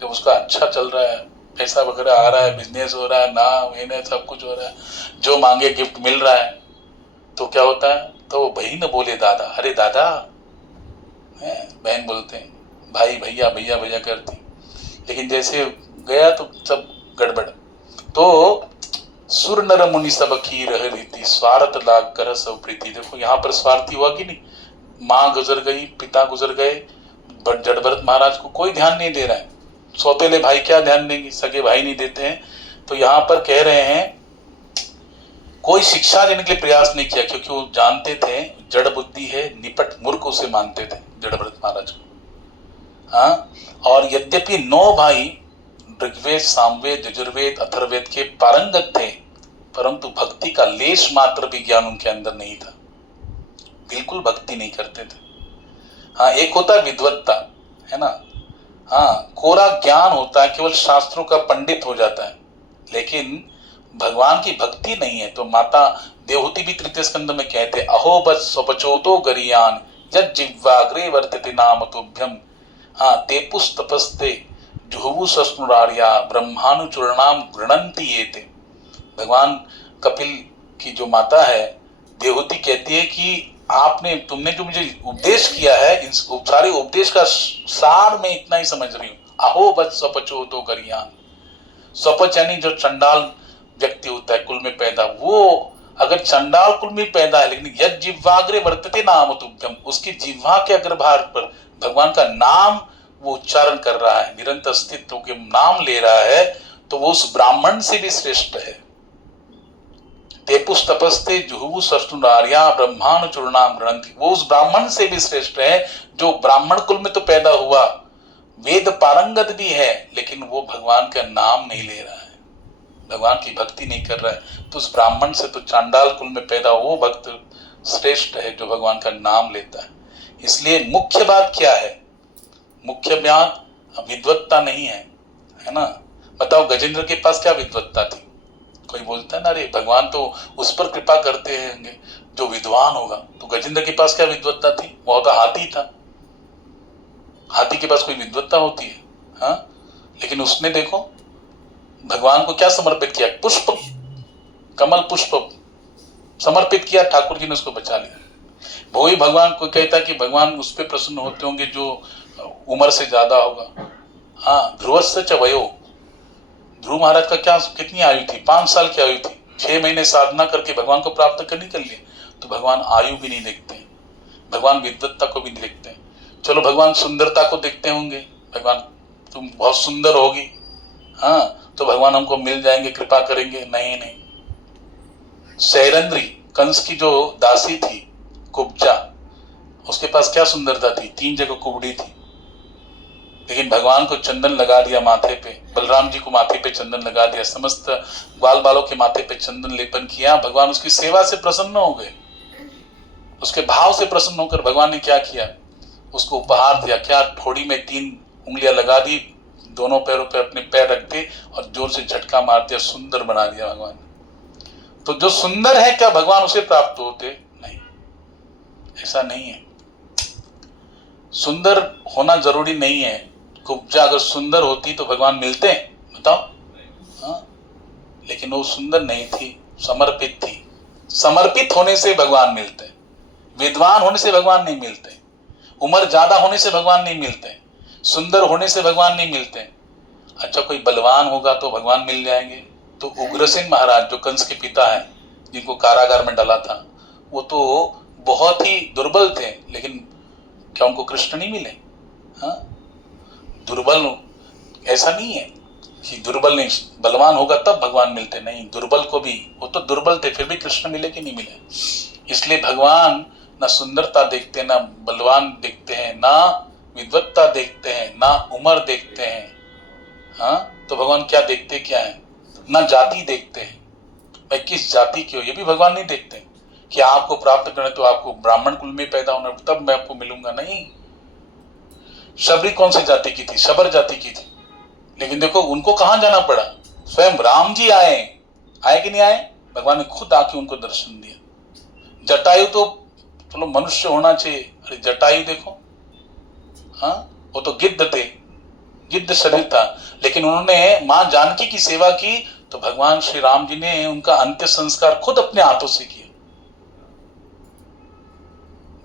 जब उसका अच्छा चल रहा है, पैसा वगैरह आ रहा है, बिजनेस हो रहा है, ना सब कुछ हो रहा है, जो मांगे गिफ्ट मिल रहा है, तो क्या होता है, तो बहन बोले दादा, अरे दादा, बहन बोलते हैं, भाई भैया भैया भैया करती। लेकिन जैसे गया तो सब गड़बड़। तो सुर नर मुनि सब की रह रीति, स्वार्थ लाग कर सब प्रीति। देखो यहाँ पर स्वार्थी हुआ कि नहीं, माँ गुजर गई, पिता गुजर गए, बट जड़भरत महाराज को कोई ध्यान नहीं दे रहा है। सौतेले भाई क्या ध्यान देंगे, सगे भाई नहीं देते हैं। तो यहाँ पर कह रहे हैं कोई शिक्षा देने के लिए प्रयास नहीं किया, क्योंकि वो जानते थे जड़ बुद्धि है, निपट मूर्ख उसे मानते थे जड़भरत महाराज को। हाँ, और यद्यपि 9 भाई ऋग्वेद, सामवेद, यजुर्वेद, अथर्ववेद के पारंगत थे, परंतु भक्ति का लेश मात्र भी ज्ञान उनके अंदर नहीं था, बिल्कुल भक्ति नहीं करते थे। हाँ, एक होता है विद्वत्ता, है ना, हाँ, कोरा ज्ञान होता है, केवल शास्त्रों का पंडित हो जाता है, लेकिन भगवान की भक्ति नहीं है। तो माता देवहूति भी तृतीय स्कंद में कहते, अहो बस स्वपचोतो गरियान यद जिह्वाग्रे वर्तते नाम तुभ्यम, हाँ, तेपुस तपस्ते जुहुवु सस्नुरार्या ब्रह्मानुचूर्णाम गृणंति येते। भगवान कपिल की जो माता है देवहूति कहती है कि तुमने जो मुझे उपदेश किया है, इन सारे उपदेश का सार मैं इतना ही समझ रही हूँ। अहो बस स्वपचोतो गरियान, स्वपच यानी जो चंडाल व्यक्ति होता है कुल में पैदा, वो अगर चंडाल कुल में पैदा है, लेकिन यद जिह्वाग्रे वर्तते नाम तुभ्यम, उसकी जिह्वा के अग्रभाग पर भगवान का नाम वो उच्चारण कर रहा है, निरंतर अस्तित्व के नाम ले रहा है, तो वो उस ब्राह्मण से भी श्रेष्ठ है। तेपुस तपस्ते जुहुवु सष्टुनार्या ब्रह्मानुचूर्णाम गृणंति, वो उस ब्राह्मण से भी श्रेष्ठ है जो ब्राह्मण कुल में तो पैदा हुआ, वेद पारंगत भी है, लेकिन वो भगवान का नाम नहीं ले रहा है, भगवान की भक्ति नहीं कर रहा है। तो उस ब्राह्मण से तो चांडाल कुल में पैदा वो भक्त श्रेष्ठ है जो भगवान का नाम लेता है। इसलिए मुख्य बात क्या है, मुख्य बात विद्वत्ता नहीं है, है ना। बताओ गजेंद्र के पास क्या विद्वत्ता थी, कोई बोलता है ना, अरे भगवान तो उस पर कृपा करते हैं जो विद्वान होगा। तो गजेंद्र के पास क्या विद्वत्ता थी, वो तो हाथी था, हाथी के पास कोई विद्वत्ता होती है, हाँ। लेकिन उसने देखो भगवान को क्या समर्पित किया, पुष्प, कमल पुष्प समर्पित किया, ठाकुर जी ने उसको बचा लिया। वो ही भगवान को कहता कि भगवान उस पर प्रसन्न होते होंगे जो उम्र से ज्यादा होगा। हाँ, ध्रुवस्य च वयो, ध्रुव महाराज का क्या कितनी आयु थी, 5 साल की आयु थी, 6 महीने साधना करके भगवान को प्राप्त कर लिए। तो भगवान आयु भी नहीं देखते, भगवान विद्वत्ता को भी नहीं देखते। चलो भगवान सुंदरता को देखते होंगे, भगवान तुम बहुत सुंदर होगी, हाँ, तो भगवान हमको मिल जाएंगे, कृपा करेंगे, नहीं नहीं। शैरंद्री कंस की जो दासी थी कुब्जा, उसके पास क्या सुंदरता थी, 3 जगह कुबड़ी थी, लेकिन भगवान को चंदन लगा दिया माथे पे, बलराम जी को माथे पे चंदन लगा दिया, समस्त ग्वाल बालों के माथे पे चंदन लेपन किया। भगवान उसकी सेवा से प्रसन्न हो गए, उसके भाव से प्रसन्न होकर भगवान ने क्या किया, उसको उपहार दिया। क्या, ठोड़ी में 3 उंगलियां लगा दी, दोनों पैरों पे अपने पैर रख दिए और जोर से झटका मार दिया, सुंदर बना दिया भगवान। तो जो सुंदर है क्या भगवान उसे प्राप्त होते? नहीं, ऐसा नहीं है। सुंदर होना जरूरी नहीं है। कुब्जा अगर सुंदर होती तो भगवान मिलते हैं? बताओ। हाँ, लेकिन वो सुंदर नहीं थी, समर्पित थी। समर्पित होने से भगवान मिलते हैं, विद्वान होने से भगवान नहीं मिलते, उम्र ज्यादा होने से भगवान नहीं मिलते, सुंदर होने से भगवान नहीं मिलते। अच्छा, कोई बलवान होगा तो भगवान मिल जाएंगे? तो उग्रसेन महाराज जो कंस के पिता है, जिनको कारागार में डाला था, वो तो बहुत ही दुर्बल थे, लेकिन क्या उनको कृष्ण नहीं मिले? हाँ, दुर्बल ऐसा नहीं है कि दुर्बल नहीं, बलवान होगा तब भगवान मिलते नहीं, दुर्बल को भी, वो तो दुर्बल थे फिर भी कृष्ण मिले कि नहीं मिले? इसलिए भगवान ना सुंदरता देखते, ना बलवान देखते हैं, ना विद्वत्ता देखते हैं, ना उम्र देखते हैं। हाँ, तो भगवान क्या देखते, क्या है? ना जाति देखते हैं, मैं किस जाति की हो ये भी भगवान नहीं देखते, कि आपको प्राप्त करने तो आपको ब्राह्मण कुल में पैदा होना तब मैं आपको मिलूंगा, नहीं। शबरी कौन सी जाति की थी? शबर जाति की थी, लेकिन देखो उनको कहां जाना पड़ा, स्वयं राम जी आए कि नहीं आए? भगवान ने खुद आके उनको दर्शन दिया। जटायु तो चलो मनुष्य होना चाहिए, अरे जटायु देखो, हाँ, वो तो गिद्ध थे, गिद्ध शरीर था, लेकिन उन्होंने मां जानकी की सेवा की, तो भगवान श्री राम जी ने उनका अंत्य संस्कार खुद अपने हाथों से किया।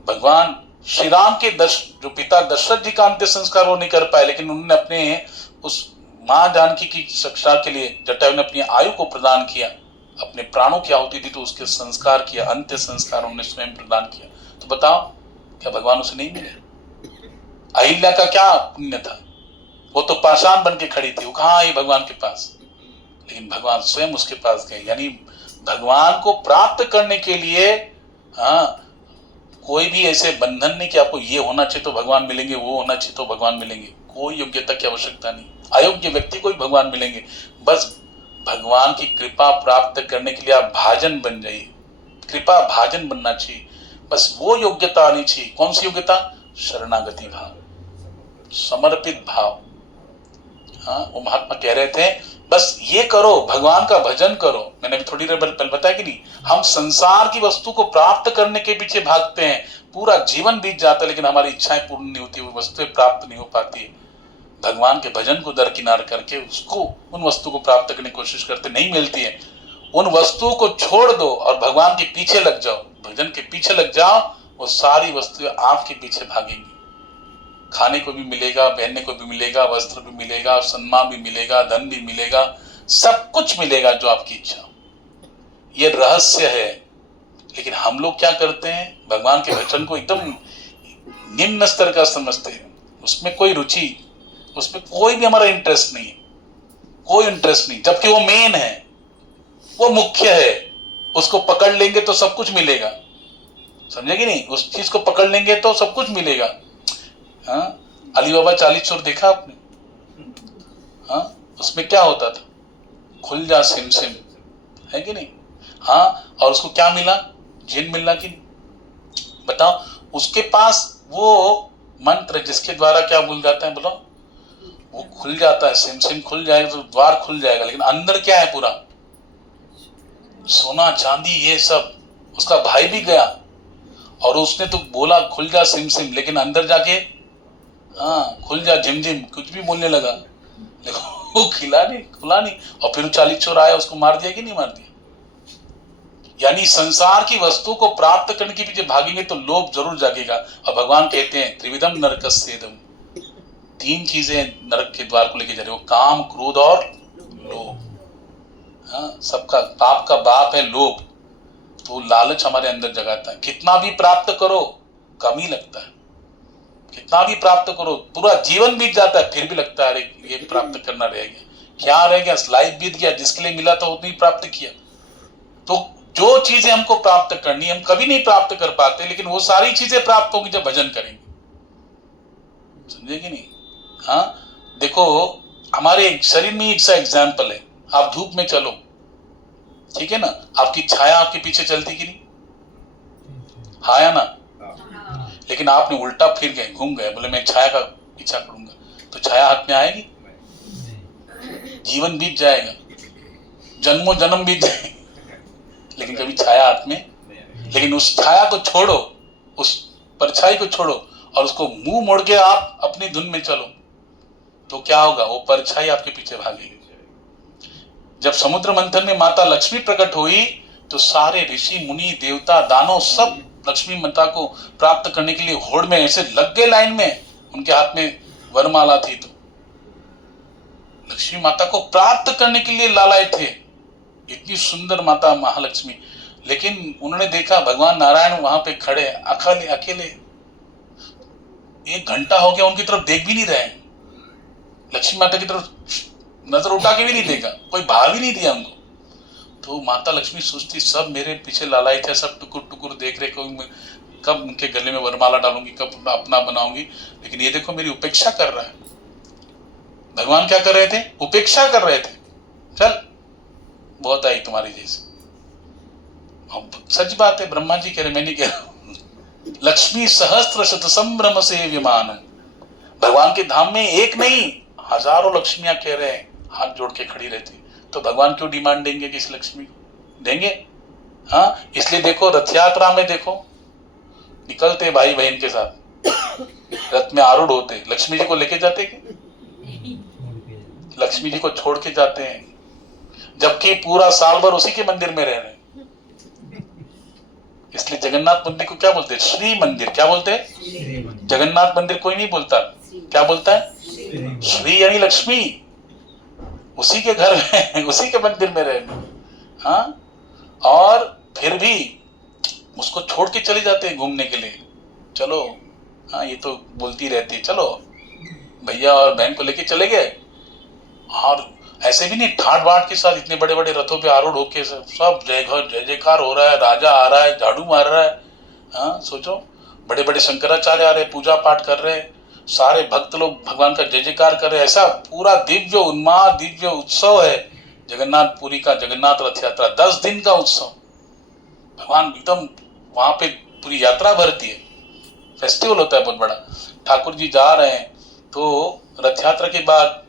भगवान श्री राम के जो पिता दशरथ जी का अंत्य संस्कार वो नहीं कर पाए, लेकिन उन्होंने अपने उस मां जानकी की रक्षा के लिए जटायु ने अपनी आयु को प्रदान किया, अपने प्राणों की आहुति दी, तो उसके संस्कार किया, अंत्य संस्कार उन्होंने स्वयं प्रदान किया। तो बताओ, क्या भगवान उसे नहीं मिले? अहिल्या का क्या पुण्य था, वो तो पाषाण बन के खड़ी थी, वो कहाँ आई भगवान के पास? लेकिन भगवान स्वयं उसके पास गए। यानी भगवान को प्राप्त करने के लिए हाँ, कोई भी ऐसे बंधन नहीं कि आपको ये होना चाहिए तो भगवान मिलेंगे, वो होना चाहिए तो भगवान मिलेंगे, कोई योग्यता की आवश्यकता नहीं। अयोग्य व्यक्ति को भी भगवान मिलेंगे, बस भगवान की कृपा प्राप्त करने के लिए आप भाजन बन जाइए, कृपा भाजन बनना चाहिए, बस वो योग्यता आनी चाहिए। कौन सी योग्यता? शरणागति भाव, समर्पित भाव। हाँ, वो महात्मा कह रहे थे बस ये करो, भगवान का भजन करो। मैंने भी थोड़ी देर पहले बताया कि नहीं, हम संसार की वस्तु को प्राप्त करने के पीछे भागते हैं, पूरा जीवन बीत जाता है, लेकिन हमारी इच्छाएं पूर्ण नहीं होती, वो वस्तुएं प्राप्त नहीं हो पाती। भगवान के भजन को दरकिनार करके उसको, उन वस्तु को प्राप्त करने की कोशिश करते, नहीं मिलती है, उन वस्तुओं को छोड़ दो और भगवान के पीछे लग जाओ, भजन के पीछे लग जाओ, वो सारी वस्तुएं आपके पीछे भागेंगी। खाने को भी मिलेगा, पहनने को भी मिलेगा, वस्त्र भी मिलेगा, सम्मान भी मिलेगा, धन भी मिलेगा, सब कुछ मिलेगा जो आपकी इच्छा हो। ये रहस्य है। लेकिन हम लोग क्या करते हैं, भगवान के वचन को एकदम निम्न स्तर का समझते हैं, उसमें कोई रुचि, उसमें कोई भी हमारा इंटरेस्ट नहीं है, कोई इंटरेस्ट नहीं, जबकि वो मेन है, वो मुख्य है। उसको पकड़ लेंगे तो सब कुछ मिलेगा, समझे कि नहीं? उस चीज को पकड़ लेंगे तो सब कुछ मिलेगा। हाँ, अली बाबा 40 चोर देखा आपने? हाँ, उसमें क्या होता था? खुल जा सिम सिम, है कि नहीं? हाँ, और उसको क्या मिला? जिन मिलना कि नहीं? बताओ, उसके पास वो मंत्र जिसके द्वारा क्या भूल जाता है, बोलो, वो खुल जाता है, सिम सिम खुल जाएगा तो द्वार खुल जाएगा, लेकिन अंदर क्या है? पूरा सोना चांदी ये सब। उसका भाई भी गया और उसने तो बोला खुल जा सिम सिम, लेकिन अंदर जाके हाँ खुल जा झिम झिम कुछ भी बोलने लगा, लेकिन वो खुला नहीं। और फिर 40 चोर आया, उसको मार दिया कि नहीं मार दिया? यानी संसार की वस्तु को प्राप्त करने के पीछे भागेंगे तो लोभ जरूर जागेगा। और भगवान कहते हैं त्रिविधम नरकस्येदम, 3 चीजें नरक के द्वार को लेके जा रहे हो, काम, क्रोध और लोभ। हाँ, सबका पाप का बाप है लोभ, तो लालच हमारे अंदर जगाता है। कितना भी प्राप्त करो कम ही लगता है, कितना भी प्राप्त करो, पूरा जीवन बीत जाता है, फिर भी लगता है अरे ये प्राप्त करना रह गया, क्या रह गया, लाइफ बीत गया, जिसके लिए मिला था उतनी प्राप्त किया। तो जो चीजें हमको प्राप्त करनी हम कभी नहीं प्राप्त कर पाते, लेकिन वो सारी चीजें प्राप्त होंगी जब भजन करेंगे, समझे कि नहीं? हाँ, देखो हमारे शरीर में एक सा एग्जाम्पल है, आप धूप में चलो, ठीक है ना, आपकी छाया आपके पीछे चलती कि नहीं, हाँ या ना, लेकिन आपने उल्टा फिर गए, घूम गए, बोले मैं छाया का पीछा करूंगा, तो छाया हाथ में आएगी? जीवन बीत जाएगा, जन्मों जन्म बीत जाएगा, लेकिन कभी छाया हाथ में। लेकिन उस छाया को छोड़ो, उस परछाई को छोड़ो और उसको मुंह मोड़ के आप अपनी धुन में चलो, तो क्या होगा, वो परछाई आपके पीछे भागेगी। जब समुद्र मंथन में माता लक्ष्मी प्रकट हुई तो सारे ऋषि मुनि देवता दानव सब लक्ष्मी माता को प्राप्त करने के लिए होड़ में ऐसे लग गए लाइन में, उनके हाथ में वरमाला थी, तो लक्ष्मी माता को प्राप्त करने के लिए लालाए थे, इतनी सुंदर माता महालक्ष्मी। लेकिन उन्होंने देखा भगवान नारायण वहां पे खड़े अकेले अकेले, 1 घंटा हो गया उनकी तरफ देख भी नहीं रहे, लक्ष्मी माता की तरफ नजर उठा के भी नहीं देखा, कोई भाव ही नहीं दिया उनको। तो माता लक्ष्मी सोचती सब मेरे पीछे लालाई थे, सब टुकुर टुकुर देख रहे, कब उनके गले में वरमाला डालूंगी, कब अपना बनाऊंगी, लेकिन ये देखो मेरी उपेक्षा कर रहा है। भगवान क्या कर रहे थे, उपेक्षा कर रहे थे, चल बहुत आई तुम्हारी जैसे। सच बात है, ब्रह्मा जी कह रहे, मैं नहीं कह रहा। लक्ष्मी सहस्त्र शत संभ्रम से विमान, भगवान के धाम में एक नहीं हजारों लक्ष्मियां कह रहे हैं, हाथ जोड़ के खड़ी रहती, तो भगवान क्यों डिमांड देंगे कि इस लक्ष्मी को देंगे? हाँ, इसलिए देखो रथ यात्रा में देखो निकलते भाई बहन के साथ, रथ में आरूढ़ होते, लक्ष्मी जी को लेके जाते कि लक्ष्मी जी को छोड़ के जाते हैं, जबकि पूरा साल भर उसी के मंदिर में रह रहे हैं। इसलिए जगन्नाथ मंदिर को क्या बोलते हैं, श्री मंदिर। क्या बोलते हैं, जगन्नाथ मंदिर कोई नहीं बोलता, क्या बोलता है, श्री यानी लक्ष्मी, उसी के घर में उसी के मंदिर में रहे। हाँ, और फिर भी उसको छोड़ के चले जाते हैं घूमने के लिए, चलो हाँ ये तो बोलती रहती है, चलो भैया और बहन को लेके चले गए, और ऐसे भी नहीं ठाट बाट के साथ इतने बड़े बड़े रथों पे आरूढ़ होके सब जय घर जय जयकार हो रहा है, राजा आ रहा है, झाड़ू मार रहा है। हाँ सोचो, बड़े बड़े शंकराचार्य आ रहे, पूजा पाठ कर रहे, सारे भक्त लोग भगवान का जय जयकार कर रहे, ऐसा पूरा दिव्य उन्माद दिव्य उत्सव है जगन्नाथपुरी का जगन्नाथ रथ यात्रा, 10 दिन का उत्सव। भगवान एकदम वहां पे पूरी यात्रा भरती है, फेस्टिवल होता है बहुत बड़ा। ठाकुर जी जा रहे हैं तो रथ यात्रा के बाद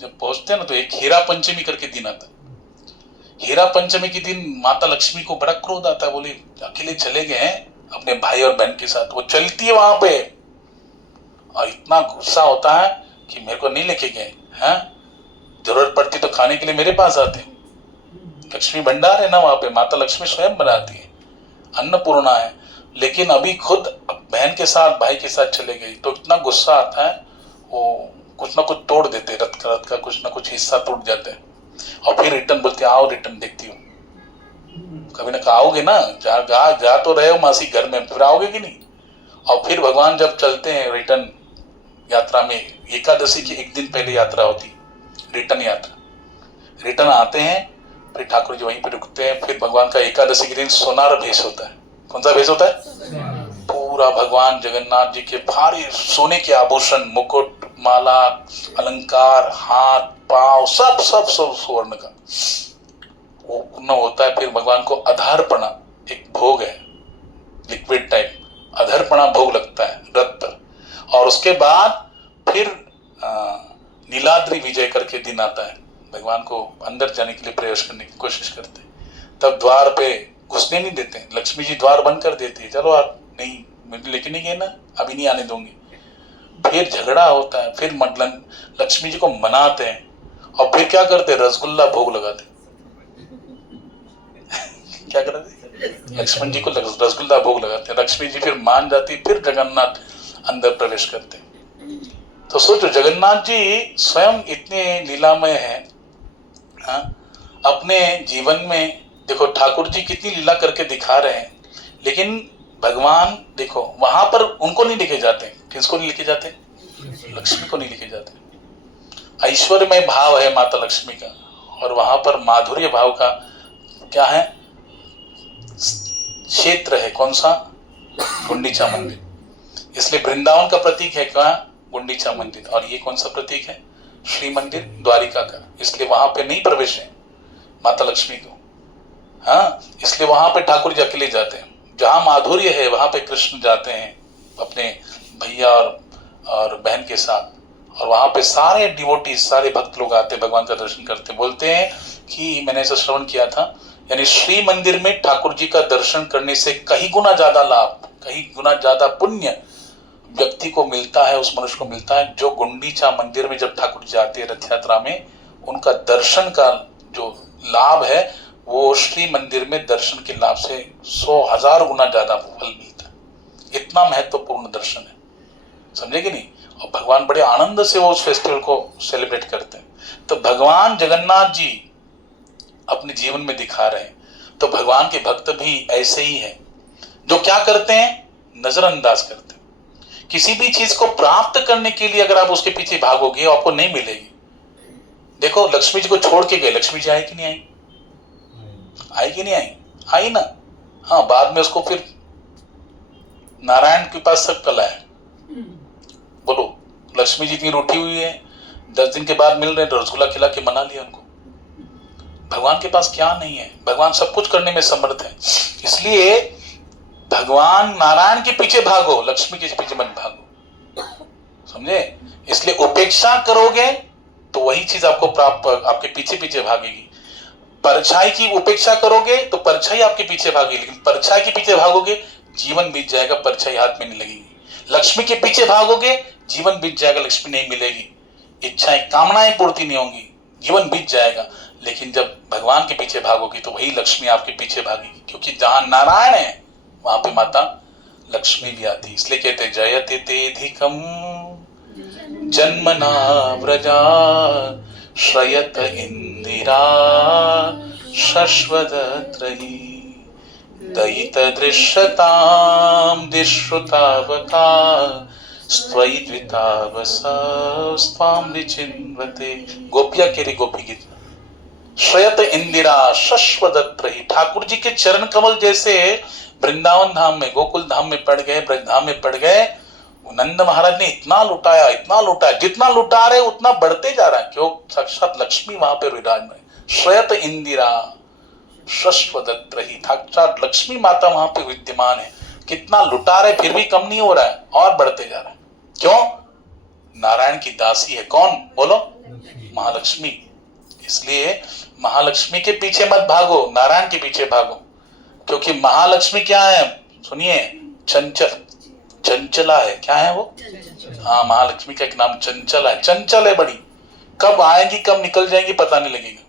जब पहुंचते हैं ना, तो एक हेरा पंचमी करके दिन आता है। हेरा पंचमी के दिन माता लक्ष्मी को बड़ा क्रोध आता है, बोले अकेले चले गए हैं अपने भाई और बहन के साथ, वो चलती है वहां पे, और इतना गुस्सा होता है कि मेरे को नहीं लेके गए हैं, जरूरत पड़ती तो खाने के लिए मेरे पास आते। लक्ष्मी भंडार है ना वहां पे, माता लक्ष्मी स्वयं बनाती है, अन्नपूर्णा है, लेकिन अभी खुद बहन के साथ भाई के साथ चले गई, तो इतना गुस्सा आता है, वो कुछ ना कुछ तोड़ देते, रथ का कुछ ना कुछ हिस्सा टूट जाता है, और फिर रिटर्न बोलते आओ रिटर्न देखती हूँ, कभी ना आओगे ना, जा तो रहे हो मासी घर में, फिर आओगे कि नहीं। और फिर भगवान जब चलते हैं रिटर्न यात्रा में, एकादशी के एक दिन पहले यात्रा होती, रिटर्न यात्रा, रिटर्न आते हैं, फिर ठाकुर जी वहीं पे रुकते हैं, फिर भगवान का एकादशी के दिन सोनार भेष होता है। कौन सा भेष होता है, पूरा भगवान जगन्नाथ जी के भारी सोने के आभूषण, मुकुट, माला, अलंकार, हाथ पांव सब सब सब स्वर्ण का वो न होता है। फिर भगवान को अधारपणा एक भोग है, लिक्विड टाइप अधरपणा भोग लगता है रथ पर, और उसके बाद फिर नीलाद्री विजय करके दिन आता है, भगवान को अंदर जाने के लिए प्रवेश करने की कोशिश करते हैं, तब द्वार पे घुसने नहीं देते, लक्ष्मी जी द्वार बंद कर देती है, चलो आप नहीं मुझे लेके नहीं गए ना, अभी नहीं आने दूंगी। फिर झगड़ा होता है, फिर मतलब लक्ष्मी जी को मनाते हैं, और फिर क्या करते, रसगुल्ला भोग लगाते क्या करते, लक्ष्मण जी को रसगुल्ला भोग लगाते हैं, लक्ष्मी जी फिर मान जाती, फिर जगन्नाथ अंदर प्रवेश करते। तो सोचो जगन्नाथ जी स्वयं इतने लीलामय हैं। हाँ, अपने जीवन में देखो ठाकुर जी कितनी लीला करके दिखा रहे हैं, लेकिन भगवान देखो वहां पर उनको नहीं लेके जाते, किसको नहीं लेके जाते, लक्ष्मी को नहीं लेके जाते। ऐश्वर्यमय भाव है माता लक्ष्मी का, और वहां पर माधुर्य भाव का क्या है, क्षेत्र है, कौन सा, गुंडीचा मंदिर। इसलिए वृंदावन का प्रतीक है क्या, गुंडीचा मंदिर। और ये कौन सा प्रतीक है? श्री मंदिर द्वारिका का, इसलिए वहां पे नहीं प्रवेश है माता लक्ष्मी को। हाँ, इसलिए वहां पे ठाकुर जी अकेले जाते हैं। जहां माधुर्य है वहां पे कृष्ण जाते हैं अपने भैया और बहन के साथ, और वहां पे सारे डिवोटी, सारे भक्त लोग आते हैं, भगवान का दर्शन करते हैं। बोलते हैं कि मैंने ऐसा श्रवण किया था, यानी श्री मंदिर में ठाकुर जी का दर्शन करने से कहीं गुना ज्यादा लाभ, कहीं गुना ज्यादा पुण्य व्यक्ति को मिलता है, उस मनुष्य को मिलता है जो गुंडीचा मंदिर में जब ठाकुर जी आते हैं रथ यात्रा में, उनका दर्शन का जो लाभ है वो श्री मंदिर में दर्शन के लाभ से 100,000 गुना ज्यादा फल मिलता है। इतना महत्वपूर्ण दर्शन है, समझे कि नहीं? और भगवान बड़े आनंद से वो उस फेस्टिवल को सेलिब्रेट करते हैं। तो भगवान जगन्नाथ जी अपने जीवन में दिखा रहे हैं। तो भगवान के भक्त भी ऐसे ही हैं, जो क्या करते हैं? नजरअंदाज करते हैं। किसी भी चीज को प्राप्त करने के लिए अगर आप उसके पीछे भागोगे आपको नहीं मिलेगी। देखो लक्ष्मी जी को छोड़ के गए, लक्ष्मी जी आई कि नहीं आई? आई कि नहीं आई? आई ना। हाँ, बाद में उसको फिर नारायण के पास सब कला है। बोलो, लक्ष्मी जी इतनी रूठी हुई है, 10 दिन के बाद मिल रहे हैं तो रसगुल्ला खिला के मना लिया उनको। भगवान के पास क्या नहीं है? भगवान सब कुछ करने में समर्थ है। इसलिए भगवान नारायण के पीछे भागो, लक्ष्मी के पीछे मत भागो, समझे? इसलिए उपेक्षा करोगे तो वही चीज आपको प्राप्त, आपके पीछे पीछे भागेगी। परछाई की उपेक्षा करोगे तो परछाई आपके पीछे भागेगी, लेकिन परछाई के पीछे भागोगे जीवन बीत जाएगा, परछाई हाथ में नहीं लगेगी। लक्ष्मी के पीछे भागोगे जीवन बीत जाएगा, लक्ष्मी नहीं मिलेगी, इच्छाएं कामनाएं पूर्ति नहीं होंगी, जीवन बीत जाएगा। लेकिन जब भगवान के पीछे भागोगे तो वही लक्ष्मी आपके पीछे भागेगी, क्योंकि जहां नारायण है वहां पे माता लक्ष्मी भी आती। इसलिए कहते जयते तेधिकम जन्मना व्रजा श्रयत इंदिरा शश्वदत्रयी दयित दृश्यताम दिश्रुतावका स्त्वयि द्वितावसास्त्वां विचिन्वते। गोपिया केरी गोपी गीत। श्रयत इंदिरा शश्वदत्रयी, ठाकुर जी के चरण कमल जैसे वृंदावन धाम में, गोकुल धाम में पड़ गए, ब्रज धाम में पड़ गए। नंद महाराज ने इतना लुटाया, इतना लुटाया, जितना लुटा रहे उतना बढ़ते जा रहा है, क्यों? साक्षात लक्ष्मी वहां पे विराजमान है। श्रयत इंदिरा शश्वदत्रयी, साक्षात लक्ष्मी माता वहां पे विद्यमान है। कितना लुटा रहे फिर भी कम नहीं हो रहा है, और बढ़ते जा रहा है। क्यों? नारायण की दासी है। कौन? बोलो, महालक्ष्मी। इसलिए महालक्ष्मी के पीछे मत भागो, नारायण के पीछे भागो, क्योंकि महालक्ष्मी क्या है? सुनिए, चंचल, चंचला है। क्या है वो? हाँ, महालक्ष्मी का एक नाम चंचल है। चंचल है बड़ी, कब आएंगी कब निकल जाएंगी पता नहीं लगेगा,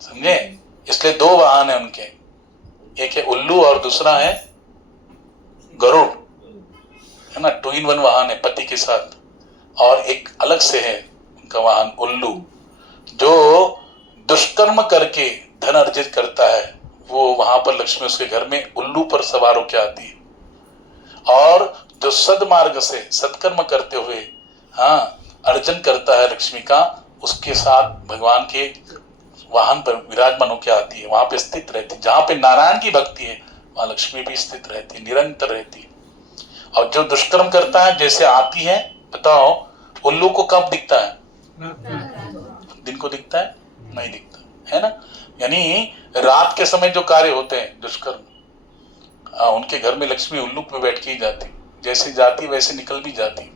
समझे? इसलिए 2 वाहन है उनके, एक है उल्लू और दूसरा है गरुड़, है ना। 2 in 1 वाहन है पति के साथ। और एक अलग से है उनका वाहन उल्लू, जो दुष्कर्म करके धन अर्जित करता है, वो वहां पर लक्ष्मी उसके घर में उल्लू पर सवार होकर आती है। और जो सदमार्ग से सत्कर्म करते हुए अर्जन करता है लक्ष्मी का, उसके साथ भगवान के वाहन पर विराजमान होकर आती है, वहां पे स्थित रहती है। जहां पे नारायण की भक्ति है वहां लक्ष्मी भी स्थित रहती है, निरंतर रहती है। और जो दुष्कर्म करता है जैसे आती है, बताओ उल्लू को कब दिखता है? दिन को दिखता है? नहीं दिखता, है ना। यानी रात के समय जो कार्य होते हैं दुष्कर्म, उनके घर में लक्ष्मी उल्लू पे बैठ के ही जाती, जैसे जाती वैसे निकल भी जाती।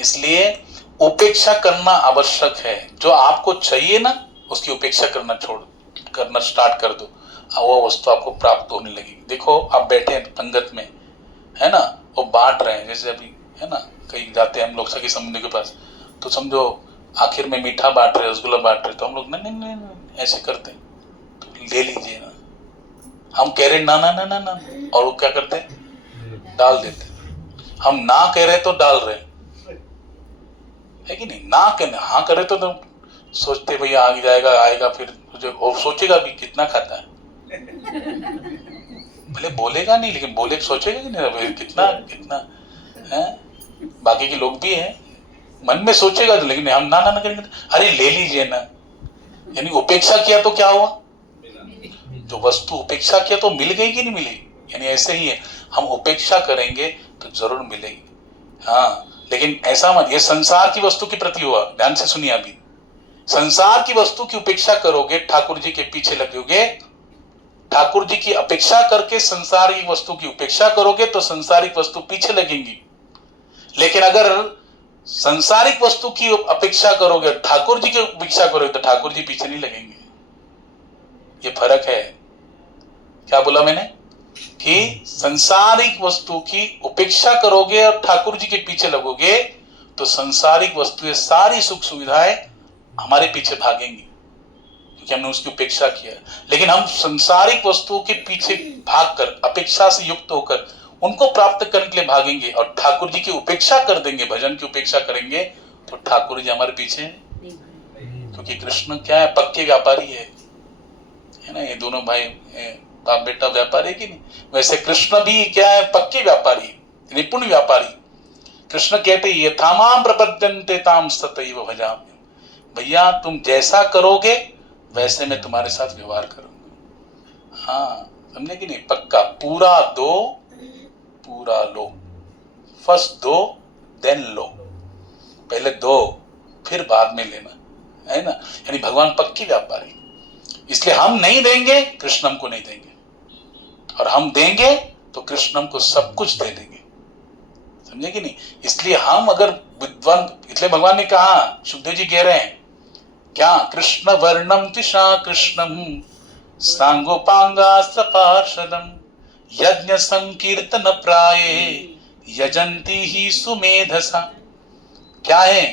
इसलिए उपेक्षा करना आवश्यक है। जो आपको चाहिए ना उसकी उपेक्षा करना स्टार्ट कर दो, वो वस्तु आपको प्राप्त होने लगेगी। देखो आप बैठे हैं पंगत में, है ना, वो बांट रहे हैं, जैसे अभी है ना कहीं जाते हैं हम लोग सखी संबंधी के पास, तो समझो आखिर में मीठा बांट रहे, रसगुल्ला बांट रहे, तो हम लोग नहीं ऐसे करते हैं, तो ले लीजिए ना। हम कह रहे ना ना ना ना ना, और वो क्या करते हैं? डाल देते। हम ना कह रहे तो डाल रहे, है कि नहीं? ना कहने हाँ करे तो सोचते भैया आगे जाएगा, आएगा फिर और सोचेगा भी कितना खाता है। भले बोलेगा नहीं, लेकिन बोले सोचेगा कि नहीं कितना कितना है। बाकी के लोग भी हैं, मन में सोचेगा तो, लेकिन हम ना ना ना करेंगे, अरे ले लीजिए ना। यानी उपेक्षा किया तो क्या हुआ? जो वस्तु उपेक्षा किया तो मिल गई कि नहीं मिलेगी? यानी ऐसे ही है, हम उपेक्षा करेंगे तो जरूर मिलेगी, हाँ, लेकिन ऐसा मत, ये संसार की वस्तु के प्रति हुआ, ध्यान से सुनिए। अभी संसार की वस्तु की उपेक्षा करोगे, ठाकुर जी के पीछे लगोगे, ठाकुर जी की अपेक्षा करके संसारिक वस्तु की उपेक्षा करोगे तो संसारिक वस्तु पीछे लगेंगी। लेकिन अगर संसारिक वस्तु की अपेक्षा करोगे, ठाकुर जी की उपेक्षा करोगे तो ठाकुर जी पीछे नहीं लगेंगे। ये फर्क है। क्या बोला मैंने? कि संसारिक वस्तु की उपेक्षा करोगे और ठाकुर जी के पीछे लगोगे तो संसारिक वस्तुएं, सारी सुख सुविधाएं हमारे पीछे भागेंगी क्योंकि हमने उसकी उपेक्षा किया। लेकिन हम संसारिक वस्तुओं के पीछे भागकर, अपेक्षा से युक्त होकर उनको प्राप्त करने के लिए भागेंगे और ठाकुर जी की उपेक्षा कर देंगे, भजन की उपेक्षा करेंगे तो ठाकुर जी हमारे पीछे, क्योंकि कृष्ण क्या है, पक्के व्यापारी है ना। ये दोनों भाई बाप बेटा व्यापारी है कि नहीं? वैसे कृष्ण भी क्या है, पक्के व्यापारी, निपुण व्यापारी। कृष्ण कहते यथामाम प्रपद्यन्ते ताम तथैव भजाम्यहम्। भैया तुम जैसा करोगे वैसे मैं तुम्हारे साथ व्यवहार करूंगा। हाँ, समझे कि नहीं? पक्का, पूरा दो पूरा लो, फर्स्ट दो देन लो, पहले दो फिर बाद में लेना, है ना। यानी भगवान पक्की व्यापारी, इसलिए हम नहीं देंगे, कृष्ण हमको नहीं देंगे, और हम देंगे तो कृष्ण हमको सब कुछ दे देंगे। समझे कि नहीं? इसलिए हम अगर विद्वान, इसलिए भगवान ने कहा, सुखदेव जी कह रहे हैं क्या, कृष्ण वर्णम तिषा कृष्णम सांगोपांगास्त्र पार्षदम यज्ञ संकीर्तन प्राये यजंती ही सुमेधसा। क्या है?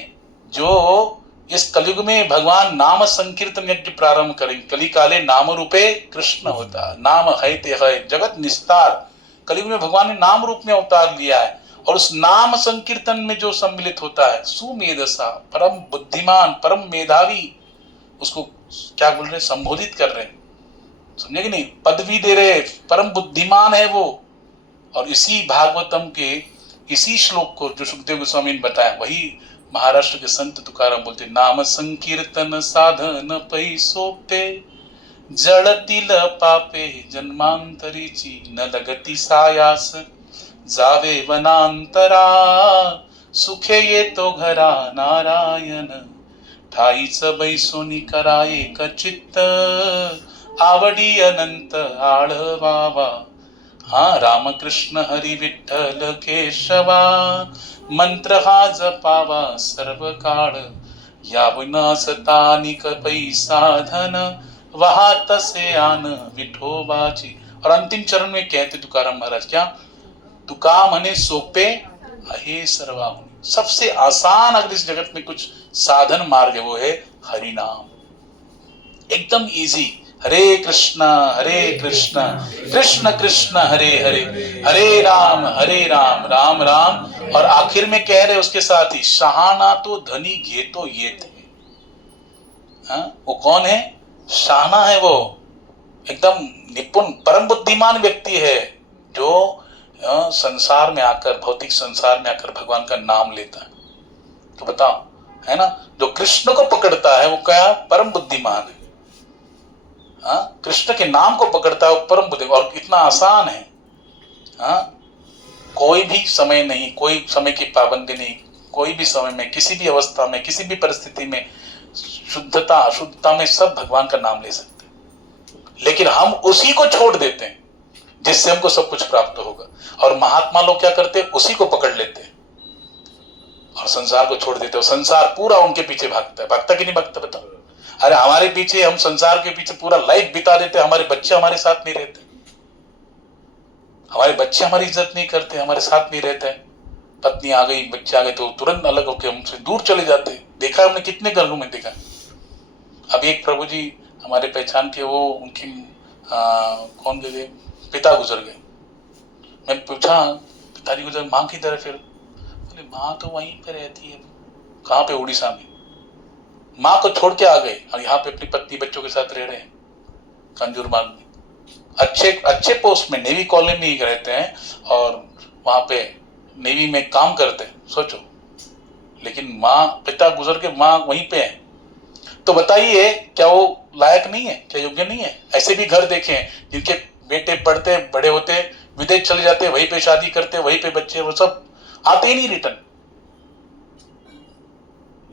जो इस कलयुग में भगवान नाम संकीर्तन यज्ञ प्रारंभ करेंगे। कली काले नाम रूपे कृष्ण होता, नाम है ते है जगत निस्तार। कलयुग में भगवान ने नाम रूप में अवतार लिया है और उस नाम संकीर्तन में जो सम्मिलित होता है, सुमेधसा, परम बुद्धिमान, परम मेधावी, उसको क्या बोल रहे, संबोधित कर रहे हैं। समझे कि नहीं? पदवी दे रहे, परम बुद्धिमान है वो। और इसी भागवतम के इसी श्लोक को जो सुखदेव गोस्वामी ने बताया, वही महाराष्ट्र के संत तुकाराम बोलते, नाम संकीर्तन साधन पै सोपते जड़तिल पापे जन्मांतरीची न लगती सायास जावे वनांतरा सुखे ये तो घरा नारायण ठाईच बैसोनी कराये कचित्त आवडी अनंत आळवावा। हा रामकृष्ण हरी विठ्ठल केशवा मंत्र हा जपावा सर्व काळ या विनासता निक पै साधन वहात से आन विठोबाची। और अंतिम चरण में कहते तुकाराम महाराज, क्या तुका मने सोपे अहे सर्वाहुनी। सबसे आसान अगर इस जगत में कुछ साधन मार्ग है वो है हरि नाम, एकदम इजी। हरे कृष्ण कृष्ण कृष्ण हरे हरे, हरे राम राम राम। और आखिर में कह रहे उसके साथ ही, शाहाना तो धनी घे तो ये थे। वो कौन है? शाहना है वो, एकदम निपुण परम बुद्धिमान व्यक्ति है जो संसार में आकर, भौतिक संसार में आकर भगवान का नाम लेता है। तो बताओ, है ना, जो कृष्ण को पकड़ता है वो क्या? परम बुद्धिमान है। कृष्ण के नाम को पकड़ता है वो परम बुद्धिमान। और इतना आसान है, कोई भी समय नहीं, कोई समय की पाबंदी नहीं, कोई भी समय में, किसी भी अवस्था में, किसी भी परिस्थिति में, शुद्धता अशुद्धता में सब भगवान का नाम ले सकते हैं। लेकिन हम उसी को छोड़ देते हैं जिससे हमको सब कुछ प्राप्त होगा। और महात्मा लोग क्या करते हैं? उसी को पकड़ लेते हैं और संसार को छोड़ देते हैं। संसार पूरा उनके पीछे भागता है। भागता कि नहीं भागता बताओ? अरे हमारे पीछे, हम संसार के पीछे पूरा लाइफ बिता देते, हमारे बच्चे हमारे साथ नहीं रहते, हमारे बच्चे हमारी इज्जत नहीं करते, हमारे साथ नहीं रहते। पत्नी आ गई, बच्चे आ गए तो तुरंत अलग होकर हमसे दूर चले जाते। देखा है हमने, कितने घरों में देखा। अभी एक प्रभु जी हमारे पहचान के, वो उनकी कौन गए, पिता गुजर गए। मैं पूछा, पिताजी गुजर, माँ किधर है? फिर बोले माँ तो वहीं पे रहती है। कहाँ पे? उड़ीसा में। माँ को छोड़ के आ गए और यहाँ पे अपनी पत्नी बच्चों के साथ रह रहे हैं कंजूरमार्ग में। अच्छे पोस्ट में, नेवी कॉलोनी में ही रहते हैं और वहां पे नेवी में काम करते हैं, सोचो। लेकिन माँ, पिता गुजर के माँ वहीं पे है। तो बताइए, क्या वो लायक नहीं है? क्या योग्य नहीं है? ऐसे भी घर देखे हैं जिनके बेटे पढ़ते, बड़े होते, विदेश चले जाते, वहीं पे शादी करते, वहीं पे बच्चे, वो सब, आते ही नहीं रिटर्न।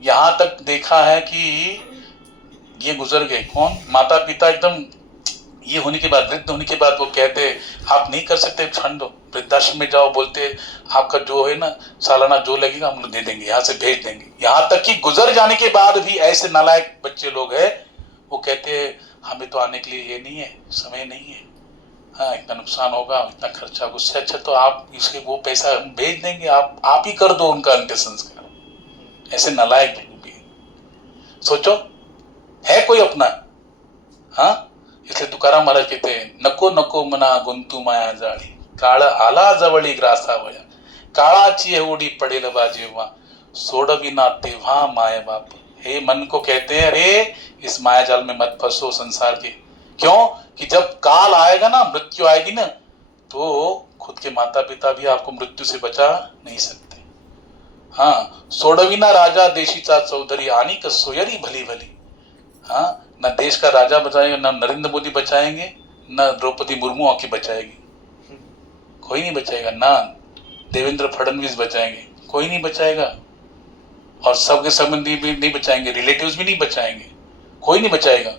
यहां तक देखा है कि ये गुजर गए, कौन, माता पिता एकदम ये होने के बाद, वृद्ध होने के बाद वो कहते आप नहीं कर सकते, छोड़ दो, वृद्धाश्रम में जाओ, बोलते आपका जो है ना सालाना जो लगेगा हम लोग दे देंगे, यहाँ से भेज देंगे। यहाँ तक कि गुजर जाने के बाद भी ऐसे नालायक बच्चे लोग हैं, वो कहते हमें तो आने के लिए ये नहीं है, समय नहीं है, हाँ इतना नुकसान होगा, इतना खर्चा, उससे अच्छा तो आप इसके वो पैसा हम भेज देंगे, आप ही कर दो उनका अंत्य संस्कार। ऐसे नालायक भी सोचो, है कोई अपना? हाँ, इसलिए तुकाराम महाराज कहते हैं नको नको मना गुंतू माया जाळी, काळ आला जवळी ग्रासावया, काळाची एवढी पडेल बा जेव्हा, सोडविना तेव्हा माय बाप। हे मन को कहते हैं अरे इस माया जाल में मत फंसो संसार के। क्यों? कि जब काल आएगा ना, मृत्यु आएगी ना, तो खुद के माता पिता भी आपको मृत्यु से बचा नहीं सकते। हाँ, सोडविना राजा देशीचा चौधरी, आनी का सोयरी भली भली। हाँ, न देश का राजा बचाएगा, न नरेंद्र मोदी बचाएंगे, न द्रौपदी मुर्मू आके बचाएगी, कोई नहीं बचाएगा, ना देवेंद्र फडणवीस बचाएंगे, कोई नहीं बचाएगा, और सबके संबंधी भी नहीं बचाएंगे, रिलेटिव्स भी नहीं बचाएंगे, कोई नहीं बचाएगा।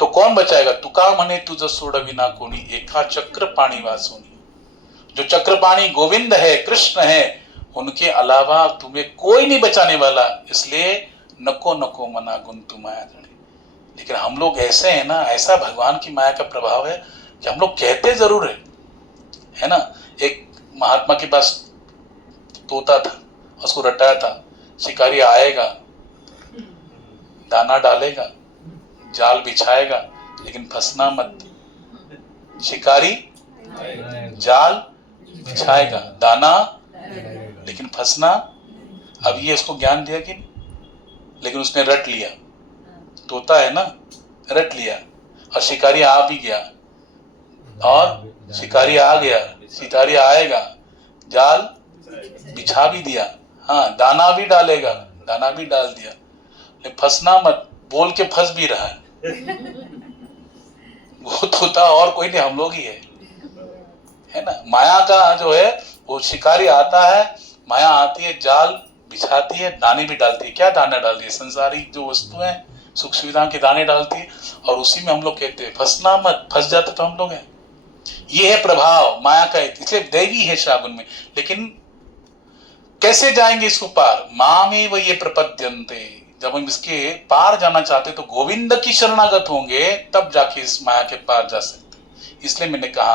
तो कौन बचाएगा? तुका मने तुझ सोडविना कोणी, एका चक्र पाणी वासोनी। जो चक्रपाणी गोविंद है, कृष्ण है, उनके अलावा तुम्हें कोई नहीं बचाने वाला। इसलिए नको नको मना गुंतु माया जड़े। लेकिन हम लोग ऐसे हैं ना, ऐसा भगवान की माया का प्रभाव है कि हम लोग कहते जरूर है ना। एक महात्मा के पास तोता था, उसको रटाया था, शिकारी आएगा, दाना डालेगा, जाल बिछाएगा, लेकिन फंसना मत। शिकारी जाल बिछाएगा, दाना, लेकिन फंसना। अब ये इसको ज्ञान दिया कि, लेकिन उसने रट लिया, तोता है ना, रट लिया, और शिकारी आ भी गया, और शिकारी आ गया, शिकारी आएगा, जाल बिछा भी दिया, हाँ दाना भी डालेगा, दाना भी डाल दिया, लेकिन फंसना मत, बोल के फंस भी रहा है। वो तोता और कोई नहीं, हम लोग ही है ना। माया का जो है वो शिकारी आता है, माया आती है, जाल बिछाती है, दाने भी डालती है। क्या दाना डालती है? संसारिक जो वस्तु है, सुख सुविधा के दाने डालती है, और उसी में हम लोग कहते हैं फंसना मत, फंस जाते तो हम लोग हैं। ये है प्रभाव माया का, इसलिए दैवी है शागुन में। लेकिन कैसे जाएंगे इसको पार? मामे व ये प्रपद्यन्ते, जब हम इसके पार जाना चाहते तो गोविंद की शरणागत होंगे, तब जाके इस माया के पार जा सकते। इसलिए मैंने कहा,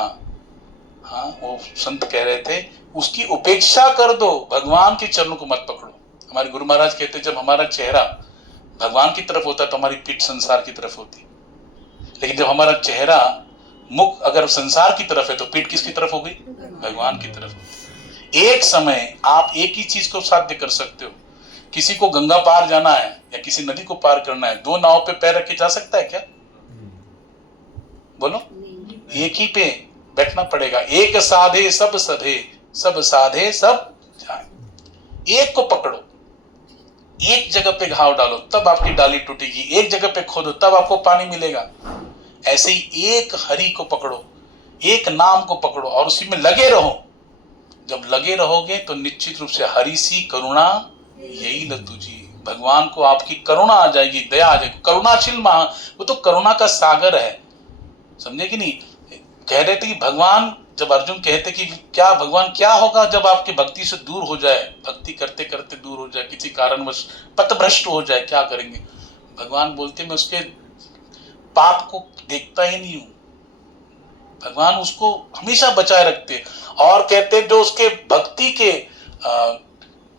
हाँ वो संत कह रहे थे उसकी उपेक्षा कर दो, भगवान के चरणों को मत पकड़ो। हमारे गुरु महाराज कहते जब हमारा चेहरा भगवान की तरफ होता तो हमारी पीठ संसार की तरफ होती, लेकिन जब हमारा चेहरा मुख अगर संसार की तरफ है तो पीठ किसकी तरफ हो गई? भगवान की तरफ होती। एक समय आप एक ही चीज को साध्य कर सकते हो। किसी को गंगा पार जाना है या किसी नदी को पार करना है, दो नाव पे पैर रख के जा सकता है क्या? बोलो, एक ही पे बैठना पड़ेगा। एक साधे सब सधे, सब साधे सब जाए। एक को पकड़ो, एक जगह पे घाव डालो तब आपकी डाली टूटेगी, एक जगह पे खोदो तब आपको पानी मिलेगा। ऐसे ही एक हरि को पकड़ो, एक नाम को पकड़ो और उसी में लगे रहो। जब लगे रहोगे तो निश्चित रूप से हरि सी करुणा यही ल तुझी, भगवान को आपकी करुणा आ जाएगी, दया आ जाएगी। करुणाशील महा, वो तो करुणा का सागर है, समझे कि नहीं? कह रहे थे कि भगवान, जब अर्जुन कहते कि क्या भगवान क्या होगा जब आपकी भक्ति से दूर हो जाए, भक्ति करते करते दूर हो जाए, किसी कारणवश पथभ्रष्ट हो जाए, क्या करेंगे? भगवान बोलते मैं उसके पाप को देखता ही नहीं हूं। भगवान उसको हमेशा बचाए रखते, और कहते जो उसके भक्ति के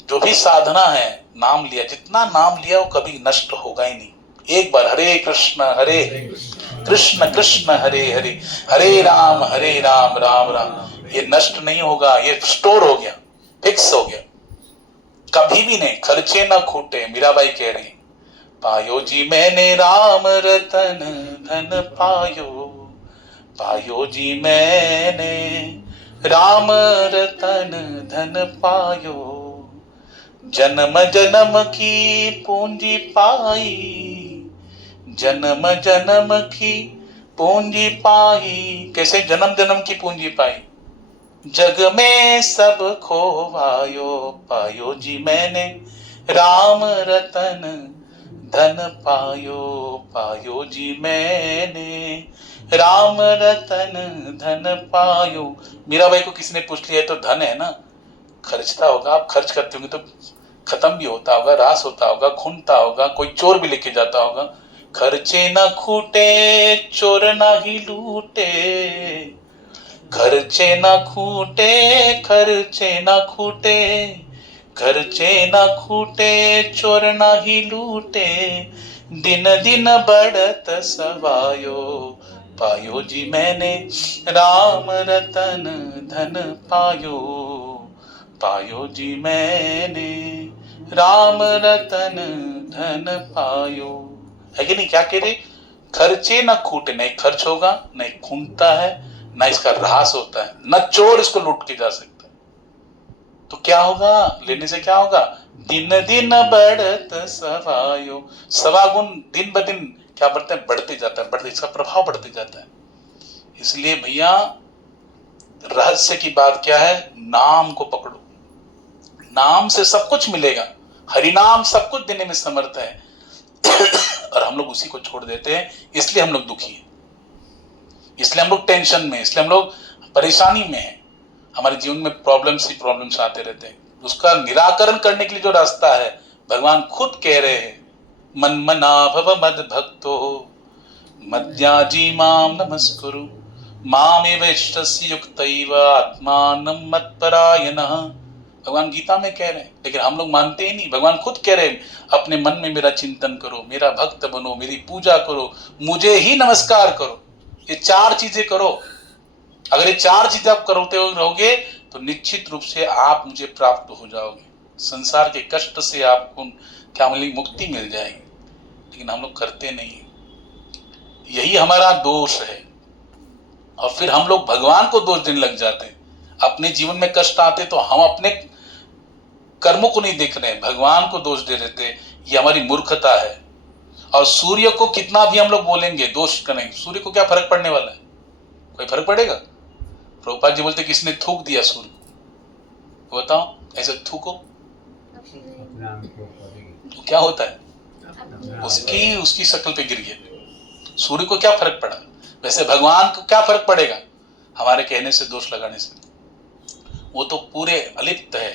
जो भी साधना है, नाम लिया, जितना नाम लिया वो कभी नष्ट होगा ही नहीं। एक बार हरे कृष्ण कृष्ण कृष्ण हरे हरे, हरे राम राम राम, ये नष्ट नहीं होगा, ये स्टोर हो गया, फिक्स हो गया, कभी भी नहीं, खर्चे ना खूटे। मीराबाई कह रही, पायो जी मैंने राम रतन धन पायो, पायो जी मैंने राम रतन धन पायो, जन्म जन्म की पूंजी पाई, जन्म जन्म की पूंजी पाई। कैसे जन्म जन्म की पूंजी पाई? जग में सब खोवायो, पायो जी मैंने राम रतन धन पायो, पायो जी मैंने राम रतन धन पायो। मीराबाई को किसी ने पूछ लिया तो धन है ना, खर्चता होगा, आप खर्च करते होंगे तो खत्म भी होता होगा, रास होता होगा, खूंटता होगा, कोई चोर भी लेके जाता होगा। खर्चे न खूटे चोर ना ही लूटे, खर्चे न खूटे, खर्चे न खूटे, खर्चे न खूटे चोर ना ही लूटे, दिन दिन बढ़त सवायो, पायो जी मैंने राम रतन धन पायो, पायो जी मैंने राम रतन धन पायो। है कि नहीं? क्या कह रहे? खर्चे न खूटे, नहीं खर्च होगा, नहीं खूंटता है, न इसका ह्रास होता है, न चोर इसको लूट के जा सकता है। तो क्या होगा? लेने से क्या होगा? दिन दिन बढ़त सवायो, सवागुण दिन ब दिन क्या बढ़ते हैं? बढ़ते जाता है, बढ़ते, इसका प्रभाव बढ़ते जाता है। इसलिए भैया रहस्य की बात क्या है? नाम को पकड़ो, नाम से सब कुछ मिलेगा। हरिनाम सब कुछ देने में समर्थ है और हम लोग उसी को छोड़ देते हैं, इसलिए हम लोग दुखी हैं, इसलिए हम लोग टेंशन में, इसलिए हम लोग परेशानी में हैं। हमारे जीवन में प्रॉब्लम्स ही प्रॉब्लम्स आते रहते हैं। उसका निराकरण करने के लिए जो रास्ता है, भगवान खुद कह रहे हैं, मन मना भव मद भक्तो मद्याजी माम नमस्कुरु मामेव इष्टस्य युक्तैव आत्मानं मत्परायणः। भगवान गीता में कह रहे हैं, लेकिन हम लोग मानते ही नहीं। भगवान खुद कह रहे हैं, अपने मन में मेरा चिंतन करो, मेरा भक्त बनो, मेरी पूजा करो, मुझे ही नमस्कार करो। ये चार चीजें करो। अगर ये चार चीजें आप करते रहोगे तो निश्चित रूप से आप मुझे प्राप्त हो जाओगे, संसार के कष्ट से आपको क्या मिलेगी? मुक्ति मिल जाएगी। लेकिन हम लोग करते नहीं, यही हमारा दोष है। और फिर हम लोग भगवान को दोष देने लग जाते हैं। अपने जीवन में कष्ट आते तो हम अपने कर्मों को नहीं देख रहे हैं, भगवान को दोष दे देते हैं। ये हमारी मूर्खता है। और सूर्य को कितना भी हम लोग बोलेंगे, दोष करेंगे, सूर्य को क्या फर्क पड़ने वाला है? कोई फर्क पड़ेगा? प्रभुपाद जी बोलते किसने थूक दिया सूर्य को, बताओ, ऐसे थूको तो क्या होता है? उसकी शक्ल पे गिर गया। सूर्य को क्या फर्क पड़ा? वैसे भगवान को क्या फर्क पड़ेगा हमारे कहने से, दोष लगाने से? वो तो पूरे अलिप्त है,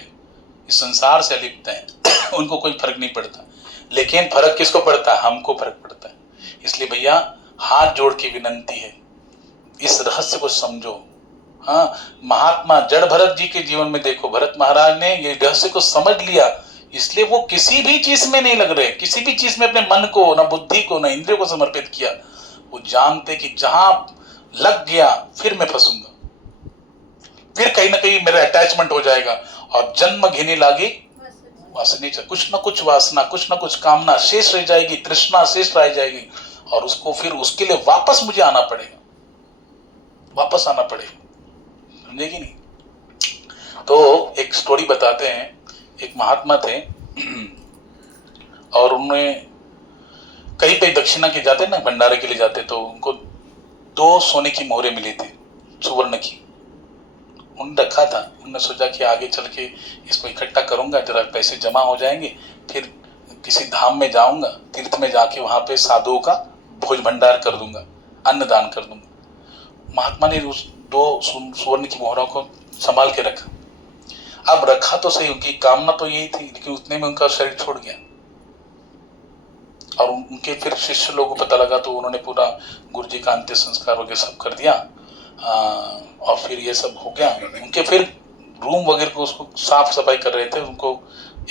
इस संसार से अलिप्त है उनको कोई फर्क नहीं पड़ता। लेकिन फर्क किसको पड़ता है? हमको फर्क पड़ता है। इसलिए भैया हाथ जोड़ के विनंती है, इस रहस्य को समझो। हाँ, महात्मा जड़ भरत जी के जीवन में देखो, भरत महाराज ने ये रहस्य को समझ लिया, इसलिए वो किसी भी चीज में नहीं लग रहे, किसी भी चीज में अपने मन को, ना बुद्धि को, ना इंद्रियों को समर्पित किया। वो जानते कि जहां लग गया फिर मैं फंसूंगा, फिर कहीं ना कहीं मेरा अटैचमेंट हो जाएगा और जन्म घेने लागे वासनी, कुछ ना कुछ वासना, कुछ ना कुछ कामना शेष रह जाएगी, तृष्णा शेष रह जाएगी, और उसको फिर उसके लिए वापस मुझे आना पड़ेगा, वापस आना पड़ेगा, समझेगी नहीं? तो एक स्टोरी बताते हैं। एक महात्मा थे और उन्हें कहीं पे दक्षिणा के जाते ना, भंडारे के लिए जाते, तो उनको 2 सोने की मोहरें मिली थी, सुवर्ण की। उन्होंने रखा था, उन्होंने सोचा कि आगे चल के इसको इकट्ठा करूंगा, जरा पैसे जमा हो जाएंगे, फिर किसी धाम में जाऊंगा, तीर्थ में जाके वहां पे साधुओं का भोज भंडार कर दूंगा, अन्नदान कर दूंगा। महात्मा ने उस 2 सुवर्ण की मोहरों को संभाल के रखा। अब रखा तो सही, उनकी कामना तो यही थी, लेकिन उतने में उनका शरीर छोड़ गया। और उनके फिर शिष्य लोगों को पता लगा, तो उन्होंने पूरा गुरु जी का अंत्य संस्कार वगैरह सब कर दिया। और फिर ये सब हो गया। उनके फिर रूम वगैरह को उसको साफ सफाई कर रहे थे। उनको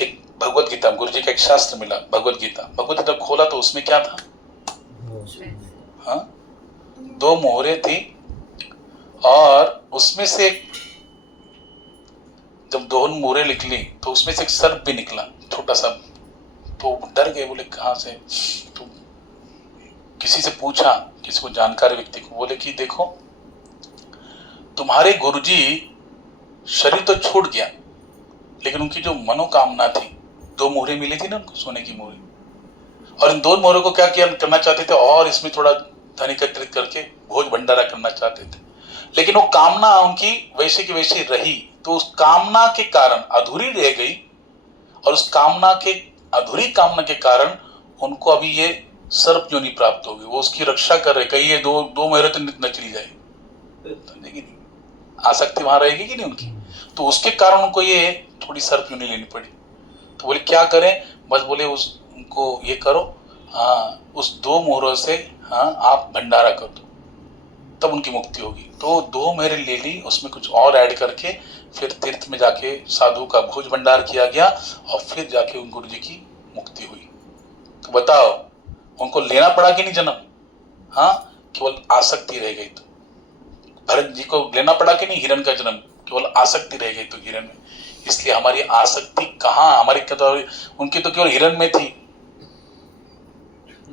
एक भगवत गीता, गुरु जी का एक शास्त्र मिला, भगवत गीता खोला तो उसमें क्या था? हाँ, 2 मोहरें थी, और उसमें से जब 2 मोहरें निकली तो उसमें से एक सर्प भी निकला, छोटा सा। तो डर गए, बोले कहाँ से? तो किसी से पूछा, किसी को जानकार व्यक्ति को, बोले कि देखो तुम्हारे गुरुजी शरीर तो छूट गया, लेकिन उनकी जो मनोकामना थी, 2 मोहरें मिली थी ना उनको, सोने की मोहरें, और इन 2 मोहरों को क्या किया करना चाहते थे, और इसमें थोड़ा धन एकत्रित करके भोज भंडारा करना चाहते थे। लेकिन वो कामना उनकी वैसे की वैसे रही, तो उस कामना के कारण अधूरी रह गई, और उस कामना के अधूरी कामना के कारण उनको अभी ये सर्प योनि प्राप्त होगी। वो उसकी रक्षा कर रहे, कहीं ये दो महीने तो न चली जाए, समझेगी नहीं, आसक्ति वहां रहेगी कि नहीं उनकी, तो उसके कारण उनको ये थोड़ी सर्प योनि लेनी पड़ी। तो बोले क्या करें, बस बोले उनको ये करो, हाँ उस 2 मोहरों से हाँ आप भंडारा कर दो, तब उनकी मुक्ति होगी। तो 2 मोहरें ले ली, उसमें कुछ और ऐड करके फिर तीर्थ में जाके साधु का भोज भंडार किया गया, और फिर जाके उन गुरु जी की मुक्ति हुई। तो बताओ उनको लेना पड़ा कि नहीं जन्म, हाँ केवल आसक्ति रह गई। तो भरत जी को लेना पड़ा कि नहीं हिरण का जन्म, केवल आसक्ति रह गई तो हिरण में। इसलिए हमारी आसक्ति कहाँ, हमारी उनकी तो केवल हिरण में थी,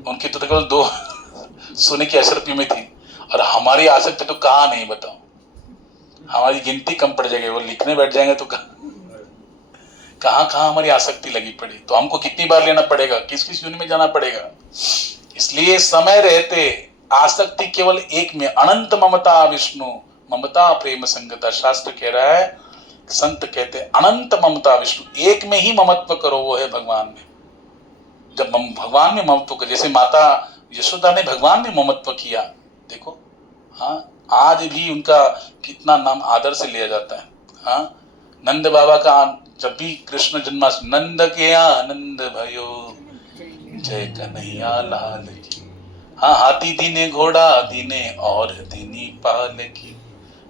उनकी तो केवल 2 सोने की अशरफी में थी, और हमारी आसक्ति तो कहाँ नहीं, बताओ हमारी गिनती कम पड़ जाएगी, वो लिखने बैठ जाएंगे तो कहाँ कहाँ हमारी आसक्ति लगी पड़ी। तो हमको कितनी बार लेना पड़ेगा, किस किस योनि में जाना पड़ेगा। इसलिए समय रहते आसक्ति केवल एक में, अनंत ममता विष्णु ममता प्रेम संगता, शास्त्र कह रहा है, संत कहते हैं अनंत ममता विष्णु, एक में ही ममत्व करो, वो है भगवान में। जब भगवान में ममत्व कर, जैसे माता यशोदा ने भगवान में ममत्व किया, देखो हाँ आज भी उनका कितना नाम आदर से लिया जाता है। हाँ नंद बाबा का जब भी कृष्ण जन्माष्टमी, नंद के आनंद भयो जय कन्हैया लाल की, हाँ हाथी दीने घोड़ा दीने और दीनी पाल की,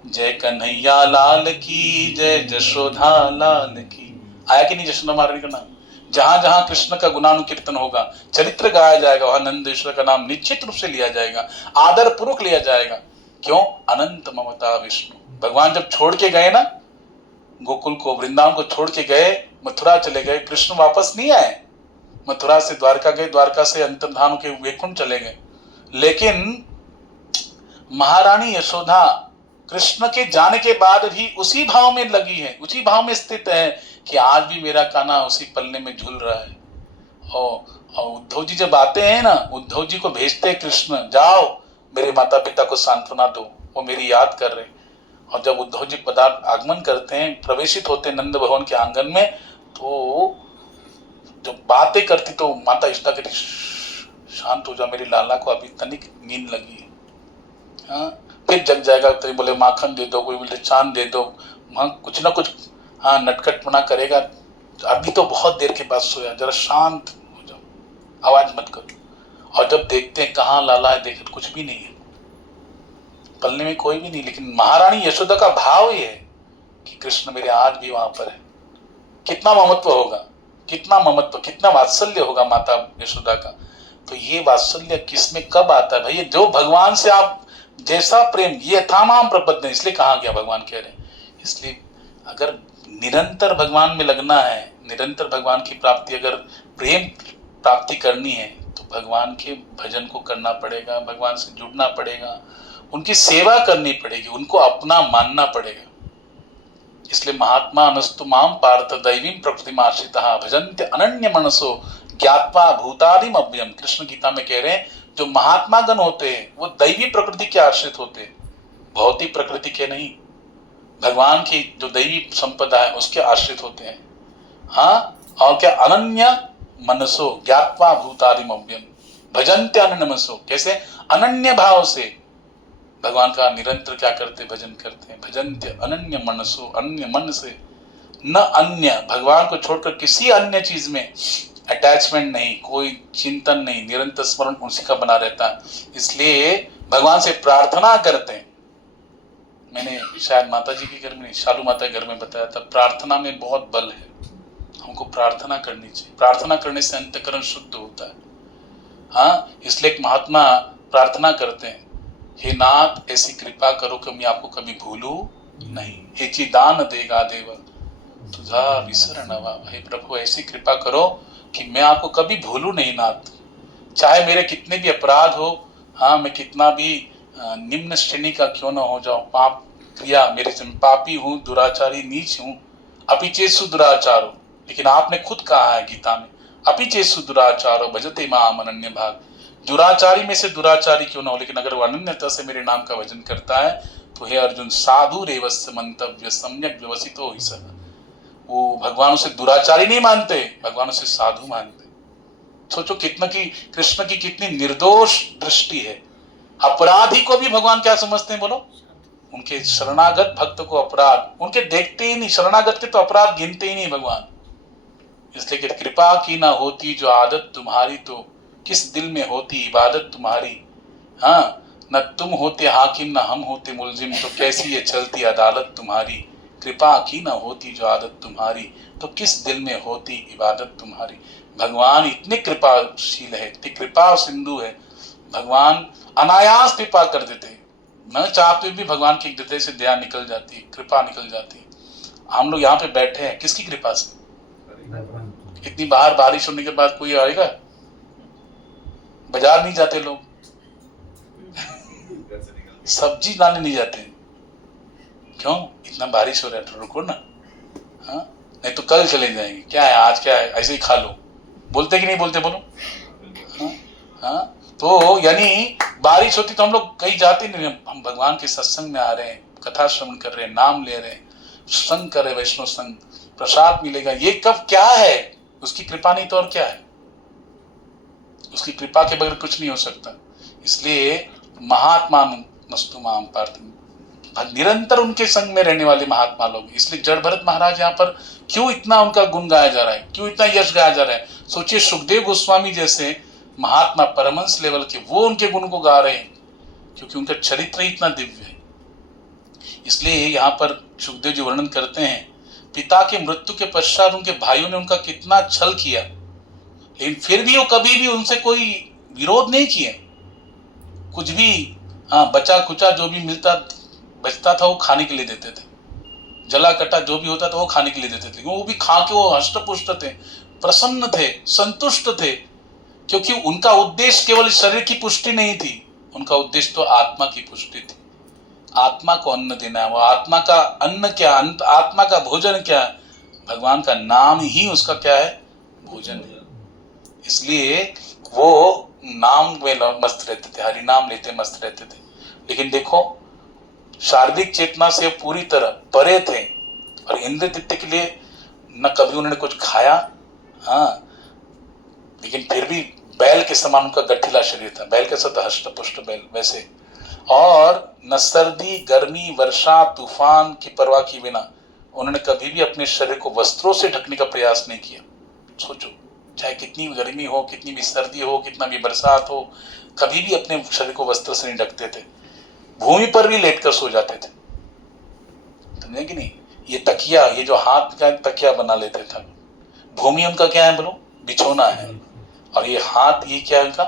जय कन्हैया लाल की जय, जशोदा लाल की। आया कि नहीं जशोदा महारानी का नाम, जहां जहां कृष्ण का गुणानुकीर्तन होगा, चरित्र गाया जाएगा, वहां नंदेश्वर का नाम निश्चित रूप से लिया जाएगा, आदर पूर्वक लिया जाएगा। क्यों, अनंत ममता विष्णु। भगवान जब छोड़ के गए ना गोकुल को, वृंदावन को छोड़ के गए, मथुरा चले गए, कृष्ण वापस नहीं आए, मथुरा से द्वारका गए, द्वारका से अंतर्धान के वैकुंठ चले गए। लेकिन महारानी यशोदा कृष्ण के जाने के बाद भी उसी भाव में लगी है, उसी भाव में स्थित है कि आज भी मेरा कान्हा उसी पल्ले में झूल रहा है। और उद्धव जी जब आते हैं ना, उद्धव जी को भेजते हैं कृष्ण, जाओ मेरे माता पिता को सांत्वना दो, वो मेरी याद कर रहे। और जब उद्धव जी पदार्थ आगमन करते हैं, प्रवेशित होते हैं नंद भवन के आंगन में, तो जब बातें करती तो माता यशोदा कहती शांत हो जा, मेरी लाला को अभी तनिक नींद लगी है, हाँ फिर जग जाएगा। तो बोले माखन दे दो, कोई बोले चांद दे दो, हाँ कुछ ना कुछ हाँ नटखटपना करेगा, अभी तो बहुत देर के बाद सोया, जरा शांत हो जाओ, आवाज मत करो। और जब देखते हैं कहाँ लाला है, देखे कुछ भी नहीं है, पलने में कोई भी नहीं। लेकिन महारानी यशोदा का भाव ये है कि कृष्ण मेरे आज भी वहां पर है। कितना ममत्व होगा, कितना ममत्व, कितना वात्सल्य होगा माता यशोदा का। तो ये वात्सल्य किसमें कब आता है भैया, जो भगवान से आप जैसा प्रेम, ये थामाम प्रपद्य, इसलिए कहा गया, भगवान कह रहे हैं। इसलिए अगर निरंतर भगवान में लगना है, निरंतर भगवान की प्राप्ति, अगर प्रेम प्राप्ति करनी है, तो भगवान के भजन को करना पड़ेगा, भगवान से जुड़ना पड़ेगा, उनकी सेवा करनी पड़ेगी, उनको अपना मानना पड़ेगा। इसलिए महात्मा अनस्तु माम पार्थ दैवीं प्रकृतिमाश्रितः भजन्ते अनन्य मनसो ज्ञात्वा भूतादिम अव्ययम्। कृष्ण गीता में कह रहे हैं, जो महात्मा गण होते हैं वो दैवी प्रकृति के आश्रित होते हैं, भौतिक प्रकृति के नहीं, भगवान की जो दैवी संपदा है उसके आश्रित होते हैं। हाँ और क्या, अनन्य मनसो ज्ञात्वा भूतादिम अव्ययम् भजन्ते अनन्य मनसो, कैसे, अनन्य भाव से भगवान का निरंतर क्या करते, भजन करते हैं। भजन्ते अनन्य मनसो, अन्य मन से, न अन्य, भगवान को छोड़कर किसी अन्य चीज में अटैचमेंट नहीं, कोई चिंतन नहीं, निरंतर स्मरण उसी का बना रहता है। इसलिए भगवान से प्रार्थना करते हैं। मैंने शायद माता जी के घर में नहीं, शालू माता के घर में बताया था, प्रार्थना में बहुत बल है, हमको प्रार्थना करनी चाहिए। प्रार्थना करने से अंतःकरण शुद्ध होता है। हाँ इसलिए एक महात्मा प्रार्थना करते हैं, हे नाथ ऐसी कृपा करो कि मैं आपको कभी भूलूं नहीं, हेची दान देगा देव तुझा विसर नवा। हे प्रभु ऐसी कृपा करो कि मैं आपको कभी भूलूं नहीं नाथ, चाहे मेरे कितने भी अपराध हो, हाँ मैं कितना भी निम्न श्रेणी का क्यों ना हो जाऊं, पाप क्रिया मेरे से, पापी हूं, दुराचारी नीच हूं, अपि चेत्सु दुराचारो, लेकिन आपने खुद कहा है गीता में, अपि चेत्सु दुराचारो भजते माम अनन्य भाग। दुराचारी में से दुराचारी क्यों ना हो, लेकिन अगर वो अनन्यता से मेरे नाम का भजन करता है तो हे अर्जुन साधु रेवस्य मंतव्य सम्यक व्यवसितो ही सह। वो भगवान उसे दुराचारी नहीं मानते, भगवान उसे साधु मानते। सोचो कितना की कृष्ण की कितनी निर्दोष दृष्टि है। अपराधी को भी भगवान क्या समझते हैं बोलो? उनके शरणागत भक्त को अपराध, उनके देखते ही नहीं, शरणागत के तो अपराध गिनते ही नहीं भगवान। इसलिए कि कृपा की ना होती जो आदत तुम्हारी, तो किस दिल में होती इबादत तुम्हारी। हाँ, न तुम होते हाकिम न हम होते मुलजिम, तो कैसी ये चलती अदालत तुम्हारी। कृपा की ना होती जो आदत तुम्हारी, तो किस दिल में होती इबादत तुम्हारी। भगवान इतने कृपाशील है, इतनी कृपा सिंधु है, भगवान अनायास कृपा कर देते हैं, न चाहते भी भगवान के हृदय से दया निकल जाती है, कृपा निकल जाती है। हम लोग यहाँ पे बैठे हैं किसकी कृपा से? इतनी बाहर बारिश होने के बाद कोई आएगा? बाजार नहीं जाते लोग, सब्जी लाने नहीं जाते, क्यों? इतना बारिश हो रहा है तो रुको ना, हाँ नहीं तो कल चले जाएंगे, क्या है आज, क्या है ऐसे ही खा लो। बोलते कि नहीं बोलते बोलो? हाँ हाँ, तो यानी बारिश होती तो हम लोग कहीं जाते नहीं, हम भगवान के सत्संग में आ रहे हैं, कथा श्रवण कर रहे हैं, नाम ले रहे हैं, संग कर रहे हैं, वैष्णव संग, प्रसाद मिलेगा, ये कब क्या है? उसकी कृपा नहीं तो और क्या है? उसकी कृपा के बगैर कुछ नहीं हो सकता। इसलिए महात्मा मस्तु माम पार्थ, निरंतर उनके संग में रहने वाले महात्मा लोग। इसलिए जड़ भरत महाराज यहाँ पर क्यों इतना उनका गुण गाया जा रहा है, क्यों इतना यश गाया जा रहा है? सोचिए सुखदेव गोस्वामी जैसे महात्मा परमहंस लेवल के, वो उनके गुण को गा रहे हैं क्योंकि उनका चरित्र ही इतना दिव्य है। इसलिए यहाँ पर सुखदेव जी वर्णन करते हैं, पिता के मृत्यु के पश्चात उनके भाइयों ने उनका कितना छल किया, लेकिन फिर भी वो कभी भी उनसे कोई विरोध नहीं किए। कुछ भी हाँ बचा खुचा जो भी मिलता बचता था वो खाने के लिए देते थे, जला कटा जो भी होता था वो खाने के लिए देते थे, वो भी खा के वो हष्ट पुष्ट थे, प्रसन्न थे, संतुष्ट थे, क्योंकि उनका उद्देश्य केवल शरीर की पुष्टि नहीं थी, उनका उद्देश्य तो आत्मा की पुष्टि थी। आत्मा को अन्न देना है, वो आत्मा का अन्न क्या, आत्मा का भोजन क्या? भगवान का नाम ही उसका क्या है? भोजन है। इसलिए वो नाम में मस्त रहते थे, हरि नाम लेते मस्त रहते थे। लेकिन देखो शारीरिक चेतना से पूरी तरह परे थे, और इंद्र तृप्ति के लिए न कभी उन्होंने कुछ खाया, हाँ, लेकिन फिर भी बैल के समान उनका गठिला शरीर था, बैल के साथ हष्ट पुष्ट बैल वैसे, और न सर्दी गर्मी वर्षा तूफान की परवाह की बिना उन्होंने कभी भी अपने शरीर को वस्त्रों से ढकने का प्रयास नहीं किया। सोचो, चाहे कितनी भी गर्मी हो, कितनी भी सर्दी हो, कितना भी बरसात हो, कभी भी अपने शरीर को वस्त्र से नहीं ढकते थे, भूमि पर भी लेटकर सो जाते थे, समझे कि नहीं? ये तकिया, ये जो हाथ का तकिया बना लेते थे, भूमि उनका क्या है बोलो? बिछोना है, और ये हाथ ये क्या है उनका?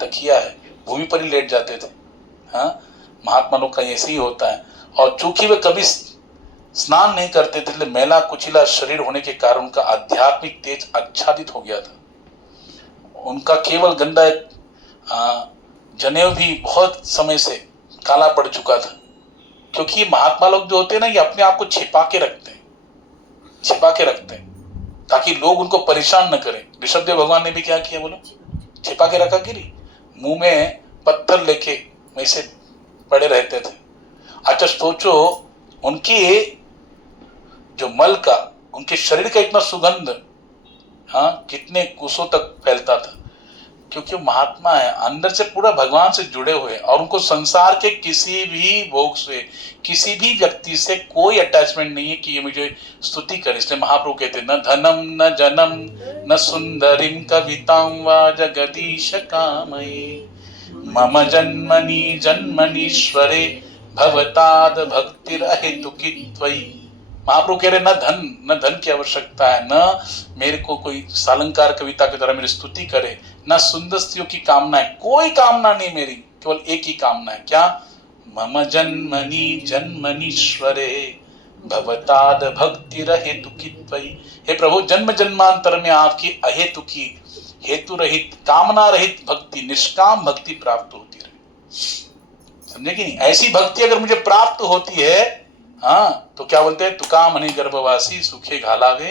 तकिया है, भूमि पर ही लेट जाते थे। हाँ, महात्मा लोग का ऐसे ही होता है। और चूंकि वे कभी स्नान नहीं करते थे, इसलिए मैला कुचिला शरीर होने के कारण उनका आध्यात्मिक तेज आच्छादित हो गया था। उनका केवल गंदा जनेऊ भी बहुत समय से काला पड़ चुका था, क्योंकि ये महात्मा लोग जो होते हैं ना, ये अपने आप को छिपा के रखते हैं, छिपा के रखते हैं ताकि लोग उनको परेशान न करें। ऋषभदेव भगवान ने भी क्या किया बोलो? छिपा के रखा, गिरी मुंह में पत्थर लेके वैसे पड़े रहते थे। अच्छा सोचो, उनकी जो मल का, उनके शरीर का इतना सुगंध, हाँ, कितने कोसों तक फैलता था, क्योंकि वो महात्मा है, अंदर से पूरा भगवान से जुड़े हुए, और उनको संसार के किसी भी भोग से, किसी भी व्यक्ति से कोई अटैचमेंट नहीं है कि ये मुझे स्तुति करे। इसलिए महाप्रभु कहते न धनम न जनम न सुंदरीम कवितां वा जगदीश कामये, मम जन्मनि जन्मनीश्वरे भवताद भक्तिर अहेतुकी त्वयि। महाप्रभु कह रहे न धन की आवश्यकता है, न मेरे को कोई सालंकार कविता की तरह मेरी स्तुति करे, न सुंदर स्त्रियों की कामना है, कोई कामना नहीं मेरी, केवल एक ही कामना है, क्या? मम जन्मनि जन्मनीश्वरे भवताद भक्ति हेतुकी त्वयि। हे प्रभु, जन्म जन्मांतर में आपकी अहेतुकी, हेतु रहित, कामना रहित भक्ति, निष्काम भक्ति प्राप्त होती रहे। समझे कि नहीं? ऐसी भक्ति अगर मुझे प्राप्त होती है, हाँ, तो क्या बोलते हैं? तुका मनि गर्भवासी सुखे घालावे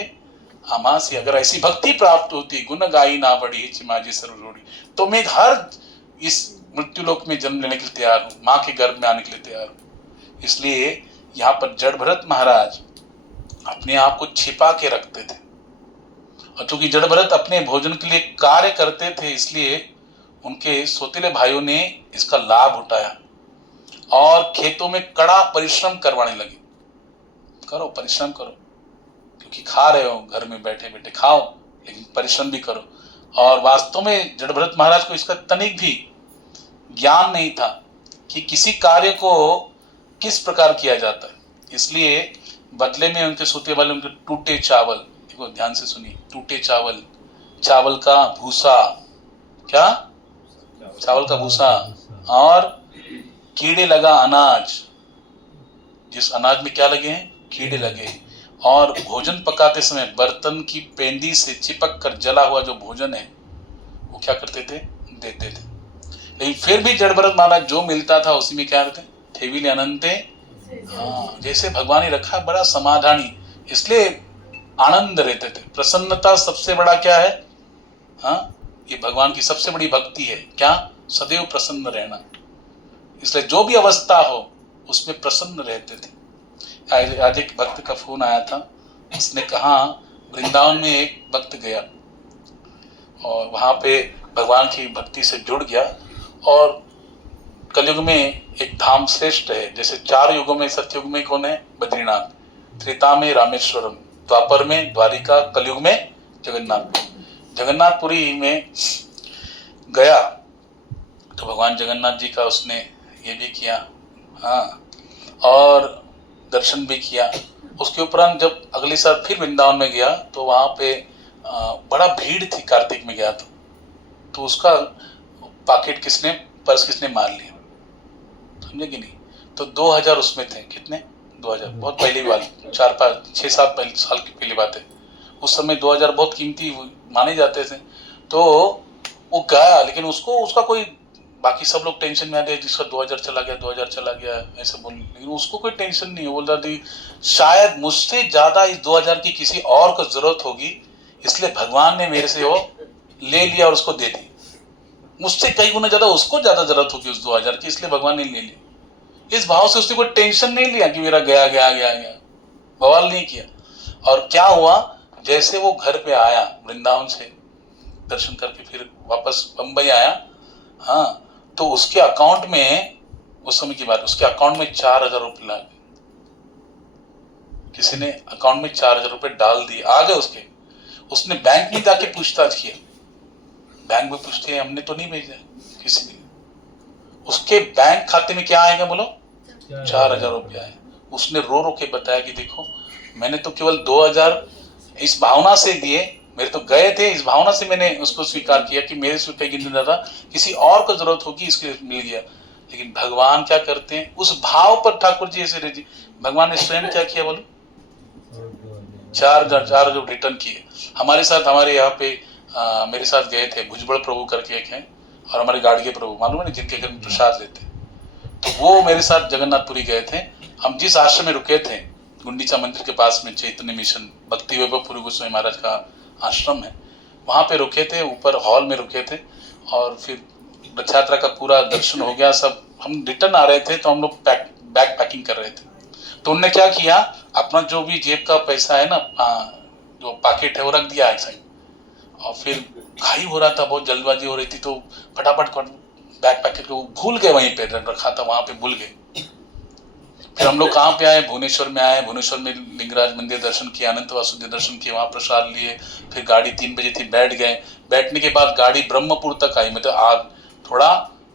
आमासी। अगर ऐसी भक्ति प्राप्त होती, गुण गाई ना बड़ी चिमाजी सर्वरोड़ी, तो मैं हर इस मृत्यु लोक में जन्म लेने के लिए तैयार हूं, माँ के गर्भ में आने के लिए तैयार हूं। इसलिए यहाँ पर जड़ भरत महाराज अपने आप को छिपा के रखते थे, और चूंकि जड़ भरत अपने भोजन के लिए कार्य करते थे, इसलिए उनके सौतेले भाइयों ने इसका लाभ उठाया और खेतों में कड़ा परिश्रम करवाने लगे। करो, परिश्रम करो, क्योंकि खा रहे हो, घर में बैठे बैठे खाओ, लेकिन परिश्रम भी करो। और वास्तव में जड़ भरत महाराज को इसका तनिक भी ज्ञान नहीं था कि किसी कार्य को किस प्रकार किया जाता है। इसलिए बदले में उनके सूते वाले उनके टूटे चावल, देखो ध्यान से सुनिए, टूटे चावल, चावल का भूसा, क्या चावल का भूसा, और कीड़े लगा अनाज, जिस अनाज में क्या लगे हैं, कीड़े लगे, और भोजन पकाते समय बर्तन की पेंदी से चिपक कर जला हुआ जो भोजन है वो क्या करते थे, देते थे। लेकिन फिर भी जड़ भरत महाराज जो मिलता था उसी में क्या रहते, थेविले अनंते, हाँ, जैसे भगवान ने रखा, बड़ा समाधानी, इसलिए आनंद रहते थे। प्रसन्नता सबसे बड़ा क्या है, हाँ, ये भगवान की सबसे बड़ी भक्ति है, क्या, सदैव प्रसन्न रहना। इसलिए जो भी अवस्था हो उसमें प्रसन्न रहते थे। आज एक भक्त का फोन आया था, उसने कहा वृंदावन में एक भक्त गया और वहां पे भगवान की भक्ति से जुड़ गया, और कलयुग में एक धाम श्रेष्ठ है, जैसे 4 युगों में, सतयुग में कौन है, बद्रीनाथ, त्रेता में रामेश्वरम, द्वापर में द्वारिका, कलयुग में जगन्नाथ। जगन्नाथपुरी में गया तो भगवान जगन्नाथ जी का उसने ये भी किया, हाँ, और दर्शन भी किया। उसके उपरांत जब अगले साल फिर वृंदावन में गया तो वहां पे बड़ा भीड़ थी, कार्तिक में गया तो उसका पॉकेट किसने, पर्स किसने मार लिया, समझे कि नहीं। तो 2000 उसमें थे, कितने, 2000, बहुत पहले की बात, 4-5-6-7 साल की पहली बात है। उस समय 2000 बहुत कीमती माने जाते थे। तो वो गया, लेकिन उसको उसका कोई, बाकी सब लोग टेंशन में आ गए, जिसका 2000 चला गया, 2000 चला गया, ऐसे बोल, लेकिन उसको कोई टेंशन नहीं है। बोल रहा थी शायद मुझसे ज्यादा इस 2000 की किसी और को जरूरत होगी, इसलिए भगवान ने मेरे से वो ले लिया और उसको दे दी। मुझसे कई गुना ज्यादा उसको ज्यादा जरूरत होगी उस 2000 की, इसलिए भगवान ने ले ली। इस भाव से उसने कोई टेंशन नहीं लिया कि मेरा गया गया गया गया, बवाल नहीं किया। और क्या हुआ, जैसे वो घर पे आया वृंदावन से दर्शन करके फिर वापस बंबई आया, हाँ, तो उसके अकाउंट में, उस समय की बात, उसके अकाउंट में 4000 रुपये लगे। किसी ने अकाउंट में 4000 रुपये डाल दिए, आ गए उसके। उसने बैंक में जाके पूछताछ किया, बैंक में पूछते हैं हमने तो नहीं भेजा किसी ने। उसके बैंक खाते में क्या आएगा बोलो, 4000 रुपये आए। उसने रो रो के बताया कि देखो मैंने तो केवल 2000 इस भावना से दिए, मेरे तो गए थे, इस भावना से मैंने उसको स्वीकार किया कि मेरे से कहीं नहीं ज्यादा किसी और को जरूरत होगी, इसके मिल गया। लेकिन भगवान क्या करते हैं, उस भाव पर ठाकुर जी ऐसे रहते, भगवान ने स्वयं क्या किया बोलो, 4000 जो रिटर्न किए। हमारे साथ, हमारे यहाँ पे मेरे साथ गए थे, भुजबल प्रभु करके एक है, और हमारे गाड़गे प्रभु, मालूम है ना, जिनके घर में प्रसाद लेते, तो वो मेरे साथ जगन्नाथपुरी गए थे। हम जिस आश्रम में रुके थे, गुंडीचा मंदिर के पास में चैतन्य मिशन भक्ति वैभव पुरी गोस्वामी महाराज का आश्रम है, वहां पे रुके थे, ऊपर हॉल में रुके थे। और फिर रथ यात्रा का पूरा दर्शन हो गया, सब हम रिटर्न आ रहे थे, तो हम लोग बैग पैकिंग कर रहे थे। तो उनने क्या किया, अपना जो भी जेब का पैसा है ना, जो पॉकेट है वो रख दिया ऐसा ही, और फिर घाई हो रहा था, बहुत जल्दबाजी हो रही थी, तो फटाफट बैग पैकेट को भूल गए, वहीं पे रखा था वहां पे भूल गए। फिर हम लोग कहाँ पे आए, भुवनेश्वर में आए। भुवनेश्वर में लिंगराज मंदिर दर्शन किया, अनंत वासुदेव दर्शन किए, वहां प्रसाद लिए। फिर गाड़ी 3 बजे थी, बैठ गए। बैठने के बाद गाड़ी ब्रह्मपुर तक आई, मतलब आग थोड़ा,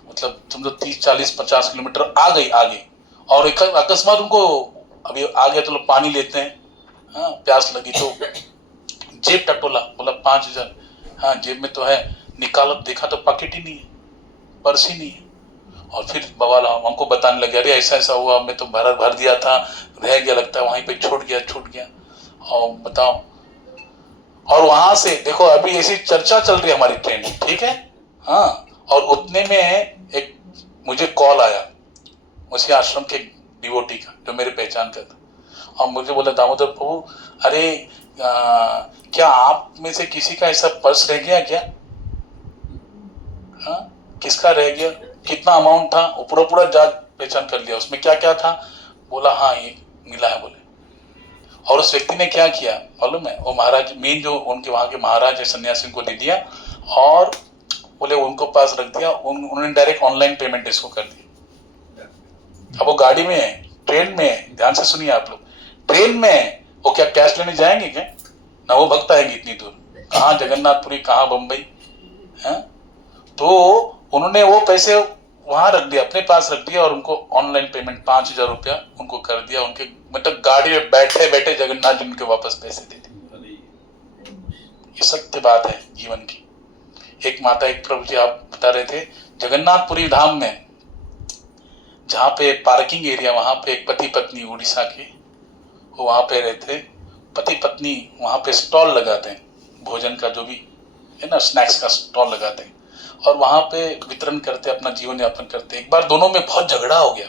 मतलब समझो 30-40-50 किलोमीटर आ गई आगे। और एक अकस्मात उनको अभी आ गया, तो लोग पानी लेते हैं, हाँ, प्यास लगी, तो जेब टटोला, बोला 5000, हाँ जेब में तो है, निकाला, देखा तो पॉकेट ही नहीं है, पर्स ही नहीं है। और फिर बवाल हमको बताने लगे, अरे ऐसा ऐसा हुआ, मैं तो भर दिया था, रह गया, लगता है वहीं पे छूट गया। और बताओ, और वहां से देखो अभी ऐसी चर्चा चल रही है हमारी ट्रेन में, ठीक है, हाँ। और उतने में एक मुझे कॉल आया उसी आश्रम के डिवोटी का, जो मेरे पहचान का था, और मुझे बोला, दामोदर प्रभु, अरे क्या आप में से किसी का ऐसा पर्स रह गया क्या, हाँ, किसका रह गया, कितना अमाउंट था, पूरा जांच पहचान कर लिया, उसमें क्या क्या था, बोला हाँ ये मिला है बोले। और उस व्यक्ति ने क्या किया मालूम है, वो महाराज मेन जो उनके वहां के महाराज है सन्यासी को दे दिया और बोले उनको पास रख दिया। उन्होंने डायरेक्ट ऑनलाइन पेमेंट इसको कर दी। अब वो गाड़ी में है, ट्रेन में है, ध्यान से सुनिए आप लोग, ट्रेन में है, वो क्या कैश लेने जाएंगे क्या? ना वो भक्त आएंगे इतनी दूर, कहाँ जगन्नाथपुरी कहाँ बम्बई है। तो उन्होंने वो पैसे वहां रख दिया, अपने पास रख दिया और उनको ऑनलाइन पेमेंट 5,000 रुपया उनको कर दिया। उनके मतलब गाड़ी में बैठे बैठे जगन्नाथ जी उनके वापस पैसे दे दिए। ये सत्य बात है जीवन की। एक माता, एक प्रभु जी आप बता रहे थे जगन्नाथपुरी धाम में जहाँ पे पार्किंग एरिया, वहां पे एक पति पत्नी उड़ीसा के, वो वहां पे रहते, पति पत्नी वहां पे स्टॉल लगाते हैं, भोजन का जो भी है ना, स्नैक्स का स्टॉल लगाते हैं और वहां पे वितरण करते, अपना जीवन यापन करते। एक बार दोनों में बहुत झगड़ा हो गया,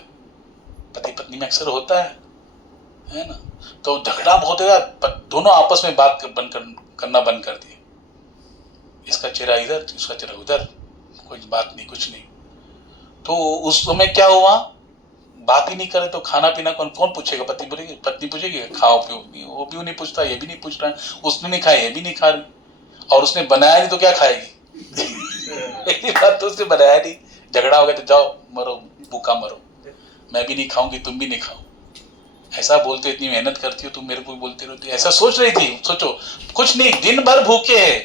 पति पत्नी में अक्सर होता है ना, तो झगड़ा बहुत हो गया, दोनों आपस में बात करना बंद कर दिए। इसका चेहरा इधर, इसका चेहरा उधर, कोई बात नहीं, कुछ नहीं। तो उस समय क्या हुआ, बात ही नहीं करे तो खाना पीना कौन पूछेगा? पत्नी पूछेगी खाओ पियो, वो भी नहीं पूछता, ये भी नहीं पूछ रहा है, उसने नहीं खाया ये भी नहीं खा रही, और उसने बनाया नहीं तो क्या खाएगी? पहली बात तो उसने बनाया नहीं, झगड़ा हो गया तो जाओ मरो, भूखा मरो, मैं भी नहीं खाऊंगी तुम भी नहीं खाओ। ऐसा बोलते, इतनी मेहनत करती हो तुम मेरे को बोलते रहती, ऐसा सोच रही थी। सोचो कुछ नहीं, दिन भर भूखे है।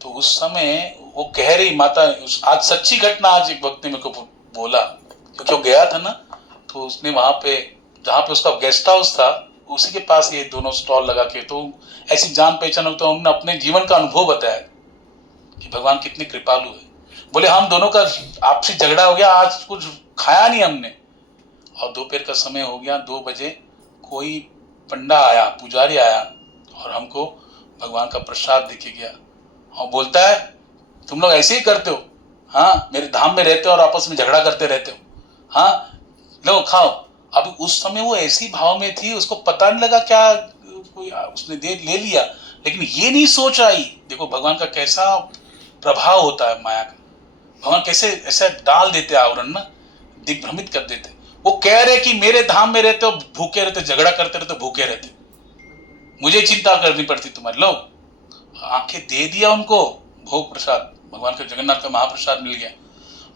तो उस समय वो कह रही माता, आज सच्ची घटना, आज एक वक्त ने मेरे को बोला, क्योंकि वो गया था ना, तो उसने वहां पे जहाँ पे उसका गेस्ट हाउस था उसी के पास ये दोनों स्टॉल लगा के, तो ऐसी जान पहचान होता है। उन्होंने अपने जीवन का अनुभव बताया कि भगवान कितने कृपालु है। बोले हम दोनों का आपसी झगड़ा हो गया, आज कुछ खाया नहीं हमने, और दोपहर का समय हो गया, 2 बजे कोई पंडा आया, पुजारी आया और हमको भगवान का प्रसाद देके गया और बोलता है तुम लोग ऐसे ही करते हो, हाँ मेरे धाम में रहते हो और आपस में झगड़ा करते रहते हो, हाँ लो खाओ। अभी उस समय वो ऐसी भाव में थी, उसको पता नहीं लगा क्या कोई उसने ले लिया, लेकिन ये नहीं सोच आई। देखो भगवान का कैसा प्रभाव होता है माया का, भगवान कैसे ऐसा डाल देते आवरण ना, दिग्भ्रमित कर देते। वो कह रहे कि मेरे धाम में रहते हो भूखे रहते, झगड़ा करते रहते, भूखे रहते, मुझे चिंता करनी पड़ती तुम्हारी। लो आंखें दे दिया उनको, भोग प्रसाद भगवान के जगन्नाथ का महाप्रसाद मिल गया।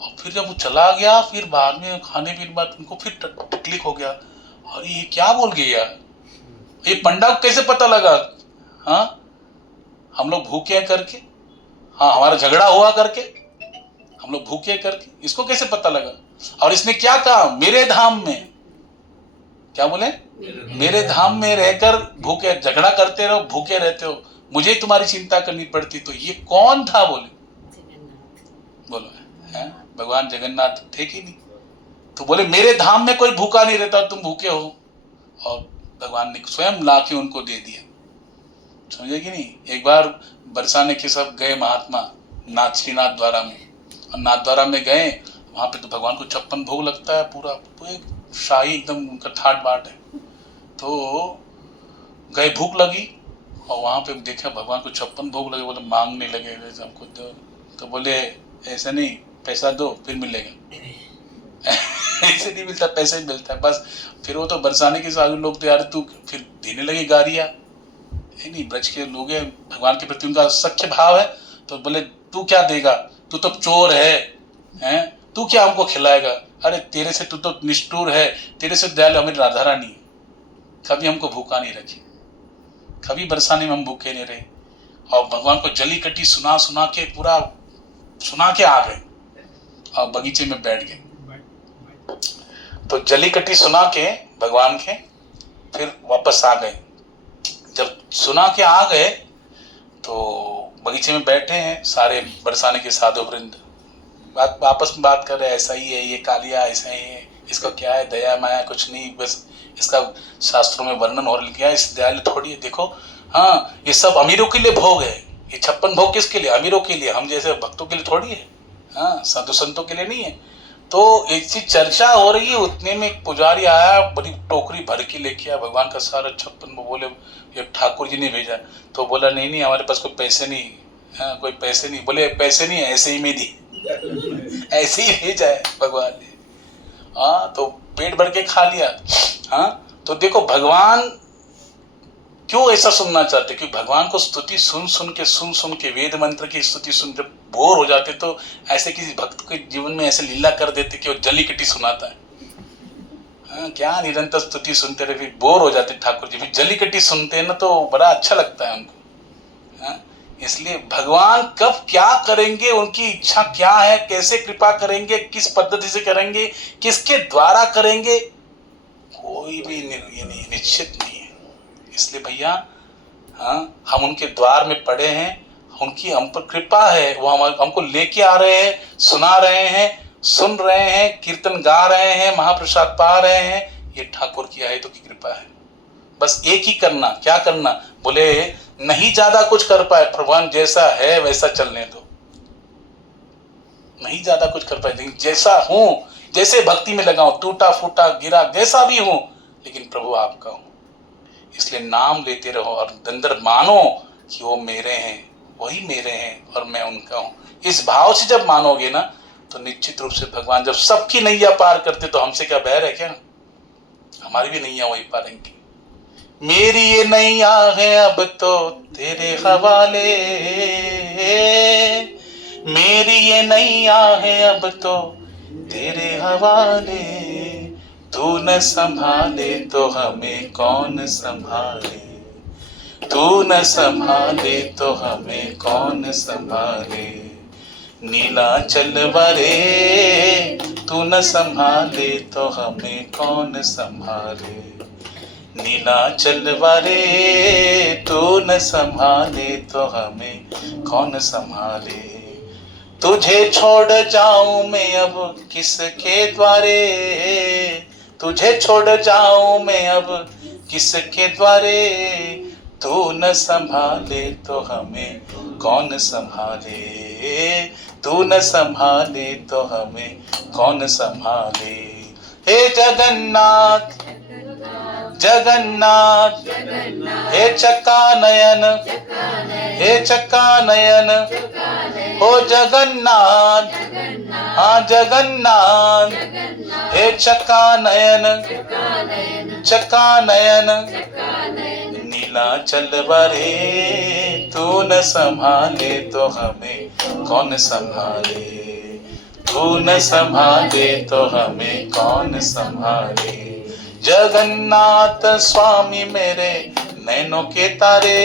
और फिर जब वो चला गया, फिर बाद में खाने पीने बाद उनको फिर तकलीफ हो गया, अरे ये क्या बोल गया यार, ये पंडा को कैसे पता लगा? हाँ हम लोग भूखे हैं करके, हाँ हमारा झगड़ा हुआ करके, हम लोग भूखे करके, इसको कैसे पता लगा? और इसने क्या कहा, मेरे धाम में, क्या बोले, मेरे धाम में रहकर भूखे झगड़ा करते रहो, भूखे रहते हो, मुझे तुम्हारी चिंता करनी पड़ती। तो ये कौन था? बोले बोलो है भगवान जगन्नाथ थे कि नहीं? तो बोले मेरे धाम में कोई भूखा नहीं रहता, तुम भूखे हो, और भगवान ने स्वयं लाके उनको दे दिया। समझे कि नहीं? एक बार बरसाने के सब गए महात्मा श्रीनाथ द्वारा में, और नाथ द्वारा में गए, वहां पे तो भगवान को 56 भोग लगता है, पूरा शाही एकदम उनका ठाट बाट है। तो गए, भूख लगी, और वहां पे देखा भगवान को 56 भोग लगे, बोले मांगने लगे हमको दो। तो बोले ऐसा नहीं, पैसा दो फिर मिलेगा। ऐसे नहीं मिलता, पैसे ही मिलता है बस। फिर वो तो बरसाने के साधु लोग तो यार तू फिर देने लगे गारियां, नहीं ब्रज के लोग हैं, भगवान के प्रति उनका सख्य भाव है। तो बोले तू क्या देगा, तू तो चोर है, तू क्या हमको खिलाएगा? अरे तेरे से तू तो निष्ठुर है, तेरे से दयालु हमें राधा रानी है, कभी हमको भूखा नहीं रखी, कभी बरसाने में हम भूखे नहीं रहे। और भगवान को जली कटी सुना सुना के पूरा सुना के आ गए और बगीचे में बैठ गए। तो जली कटी सुना के भगवान के फिर वापस आ गए। जब सुना के आ गए तो बगीचे में बैठे हैं सारे बरसाने के साधु वृंद, बात आपस में बात कर रहे हैं, ऐसा ही है ये कालिया, ऐसा ही है, इसका क्या है दया माया, कुछ नहीं, बस इसका शास्त्रों में वर्णन हो लिखा है, इस दयालु थोड़ी है, देखो हाँ ये सब अमीरों के लिए भोग है, ये 56 भोग किसके लिए? अमीरों के लिए, हम जैसे भक्तों के लिए थोड़ी है, हाँ साधु संतों के लिए नहीं है। तो ऐसी चर्चा हो रही है, उतने में एक पुजारी आया, बड़ी टोकरी भर के लेके आया भगवान का सारा 56। बोले ये ठाकुर जी ने भेजा। तो बोला नहीं नहीं हमारे पास कोई पैसे नहीं, हाँ कोई पैसे नहीं। बोले पैसे नहीं है, ऐसे ही में दी, ऐसे ही भेजा है भगवान ने। तो पेट भर के खा लिया। तो देखो भगवान क्यों ऐसा सुनना चाहते, क्योंकि भगवान को स्तुति सुन सुन के वेद मंत्र की स्तुति सुन जब बोर हो जाते तो ऐसे किसी भक्त के जीवन में ऐसे लीला कर देते कि वो जलीकट्टी सुनाता है। क्या निरंतर स्तुति सुनते रहे, फिर बोर हो जाते ठाकुर जी। फिर जलीकट्टी सुनते हैं ना तो बड़ा अच्छा लगता है उनको। इसलिए भगवान कब क्या करेंगे, उनकी इच्छा क्या है, कैसे कृपा करेंगे, किस पद्धति से करेंगे, किसके द्वारा करेंगे, कोई भी निश्चित नहीं है। इसलिए भैया हम उनके द्वार में पड़े हैं, उनकी हम पर कृपा है, वो हमको लेके आ रहे हैं, सुना रहे हैं, सुन रहे हैं, कीर्तन गा रहे हैं, महाप्रसाद पा रहे हैं। ये ठाकुर की आयतों की कृपा है। बस एक ही करना, क्या करना, बोले नहीं ज्यादा कुछ कर पाए, भगवान जैसा है वैसा चलने दो। नहीं ज्यादा कुछ कर पाए, लेकिन जैसा हूं, जैसे भक्ति में लगाऊं, टूटा फूटा गिरा जैसा भी हूं, लेकिन प्रभु आपका हूं। इसलिए नाम लेते रहो और अंदर मानो कि वो मेरे हैं, वही मेरे हैं और मैं उनका हूं। इस भाव से जब मानोगे ना तो निश्चित रूप से भगवान जब सबकी नैया पार करते तो हमसे क्या बैर है क्या? हमारी भी नैया वही पारेंगे। मेरी ये नैया है अब तो तेरे हवाले, मेरी ये नैया है अब तो तेरे हवाले, तू न संभाले तो हमें कौन संभाले, तू न संभाले तो हमें कौन संभाले, नीलाचल वरे तू न संभाले तो हमें कौन संभाले, नीलाचल वरे तू न संभाले तो हमें कौन संभाले, तुझे छोड़ जाऊं मैं अब किसके द्वारे, तुझे छोड़ जाऊं मैं अब किसके द्वारे, तू न संभाले तो हमें कौन संभाले, तू न संभाले तो हमें कौन संभाले। हे जगन्नाथ जगन्नाथ, हे चक्का नयन, हे चक्का नयन, ओ जगन्नाथ, हाँ जगन्नाथ, हे चक्का नयन, चक्का नयन, नीलाचल वरे तू न संभाले तो हमें कौन संभाले, तू न संभाले तो हमें कौन संभाले। जगन्नाथ स्वामी मेरे नैनों के तारे,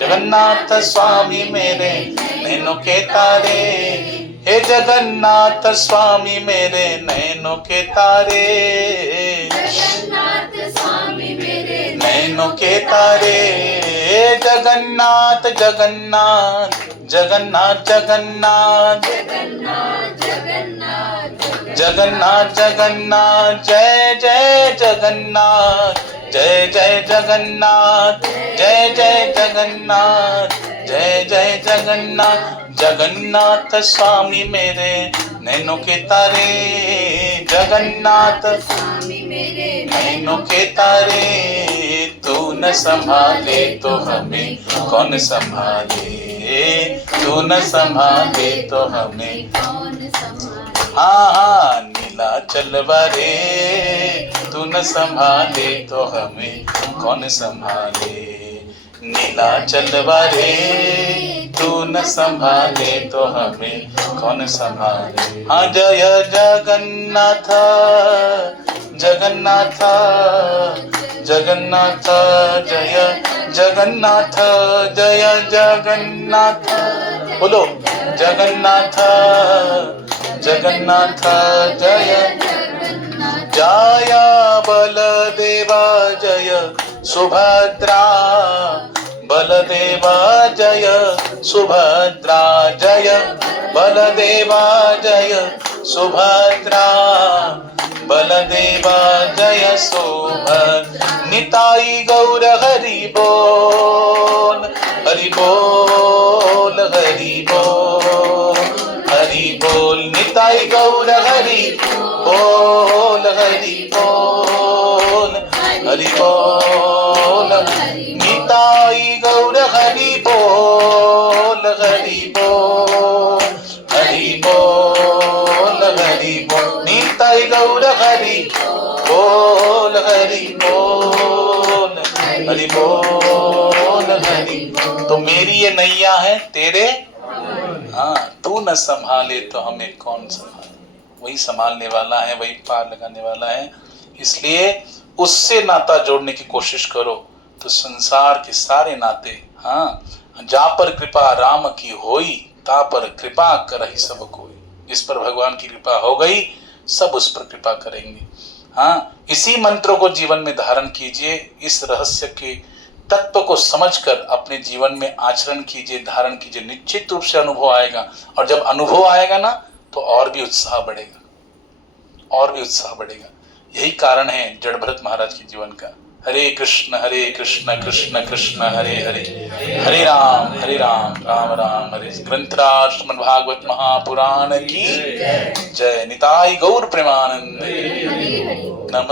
जगन्नाथ स्वामी मेरे नैनों के तारे, हे जगन्नाथ स्वामी मेरे नैनों के तारे, जगन्नाथ स्वामी मेरे नैनों के तारे, जगन्नाथ जगन्नाथ जगन्नाथ जगन्नाथ जगन्नाथ जगन्नाथ, जय जय जगन्नाथ, जय जय जगन्नाथ, जय जय जगन्नाथ, जय जय जगन्नाथ, जगन्नाथ स्वामी मेरे नैनों के तारे, जगन्नाथ स्वामी मेरे नैनों के तारे, तू न संभाले तो हमें कौन संभाले, तू न संभाले तो हमें कौन संभाले। हाँ नीलाचल वरे तू न संभाले तो हमें कौन संभाले, नीलाचल वरे तू न संभाले तो हमें कौन संभाले। हाँ जय जगन्नाथ जगन्नाथ जगन्नाथ, जय जगन्नाथ, जय जगन्नाथ, बोलो जगन्नाथ जगन्नाथ, जय जय बलदेवा, जय सुभद्रा, बलदेवा जय सुभद्रा, जय बलदेवा जय सुभद्रा, बलदेवा जय सुभद्रा, निताई गौर हरि बोल, हरि बोल, हरि बोल, हरि बोल, निताई गौर हरि बोल, हरि बोल, हरि बोल, निताई गौर हरि बोल, हरि बोल, हरि बोल, हरि बोल, निताई बोल हरि बोल, हरि बोल हरि बोल। तो मेरी ये नैया है तेरे, हाँ तू न संभाले तो हमें कौन संभाले। वही संभालने वाला है, वही पार लगाने वाला है। इसलिए उससे नाता जोड़ने की कोशिश करो तो संसार के सारे नाते, हाँ, जा पर कृपा राम की होई, ता पर कृपा करहि सब कोई। जिस पर भगवान की कृपा हो गई सब उस पर कृपा करेंगे। हाँ, इसी मंत्र को जीवन में धारण कीजिए, इस रहस्य के तत्व को समझकर अपने जीवन में आचरण कीजिए, धारण कीजिए, निश्चित रूप से अनुभव आएगा। और जब अनुभव आएगा ना तो और भी उत्साह बढ़ेगा, और भी उत्साह बढ़ेगा। यही कारण है जड़ भरत महाराज के जीवन का। हरे कृष्ण कृष्ण कृष्ण हरे हरे, हरे राम राम राम हरे। ग्रंथराज श्रीमद् भागवत महापुराण की जय। निताई गौर प्रेमानंद। नमः।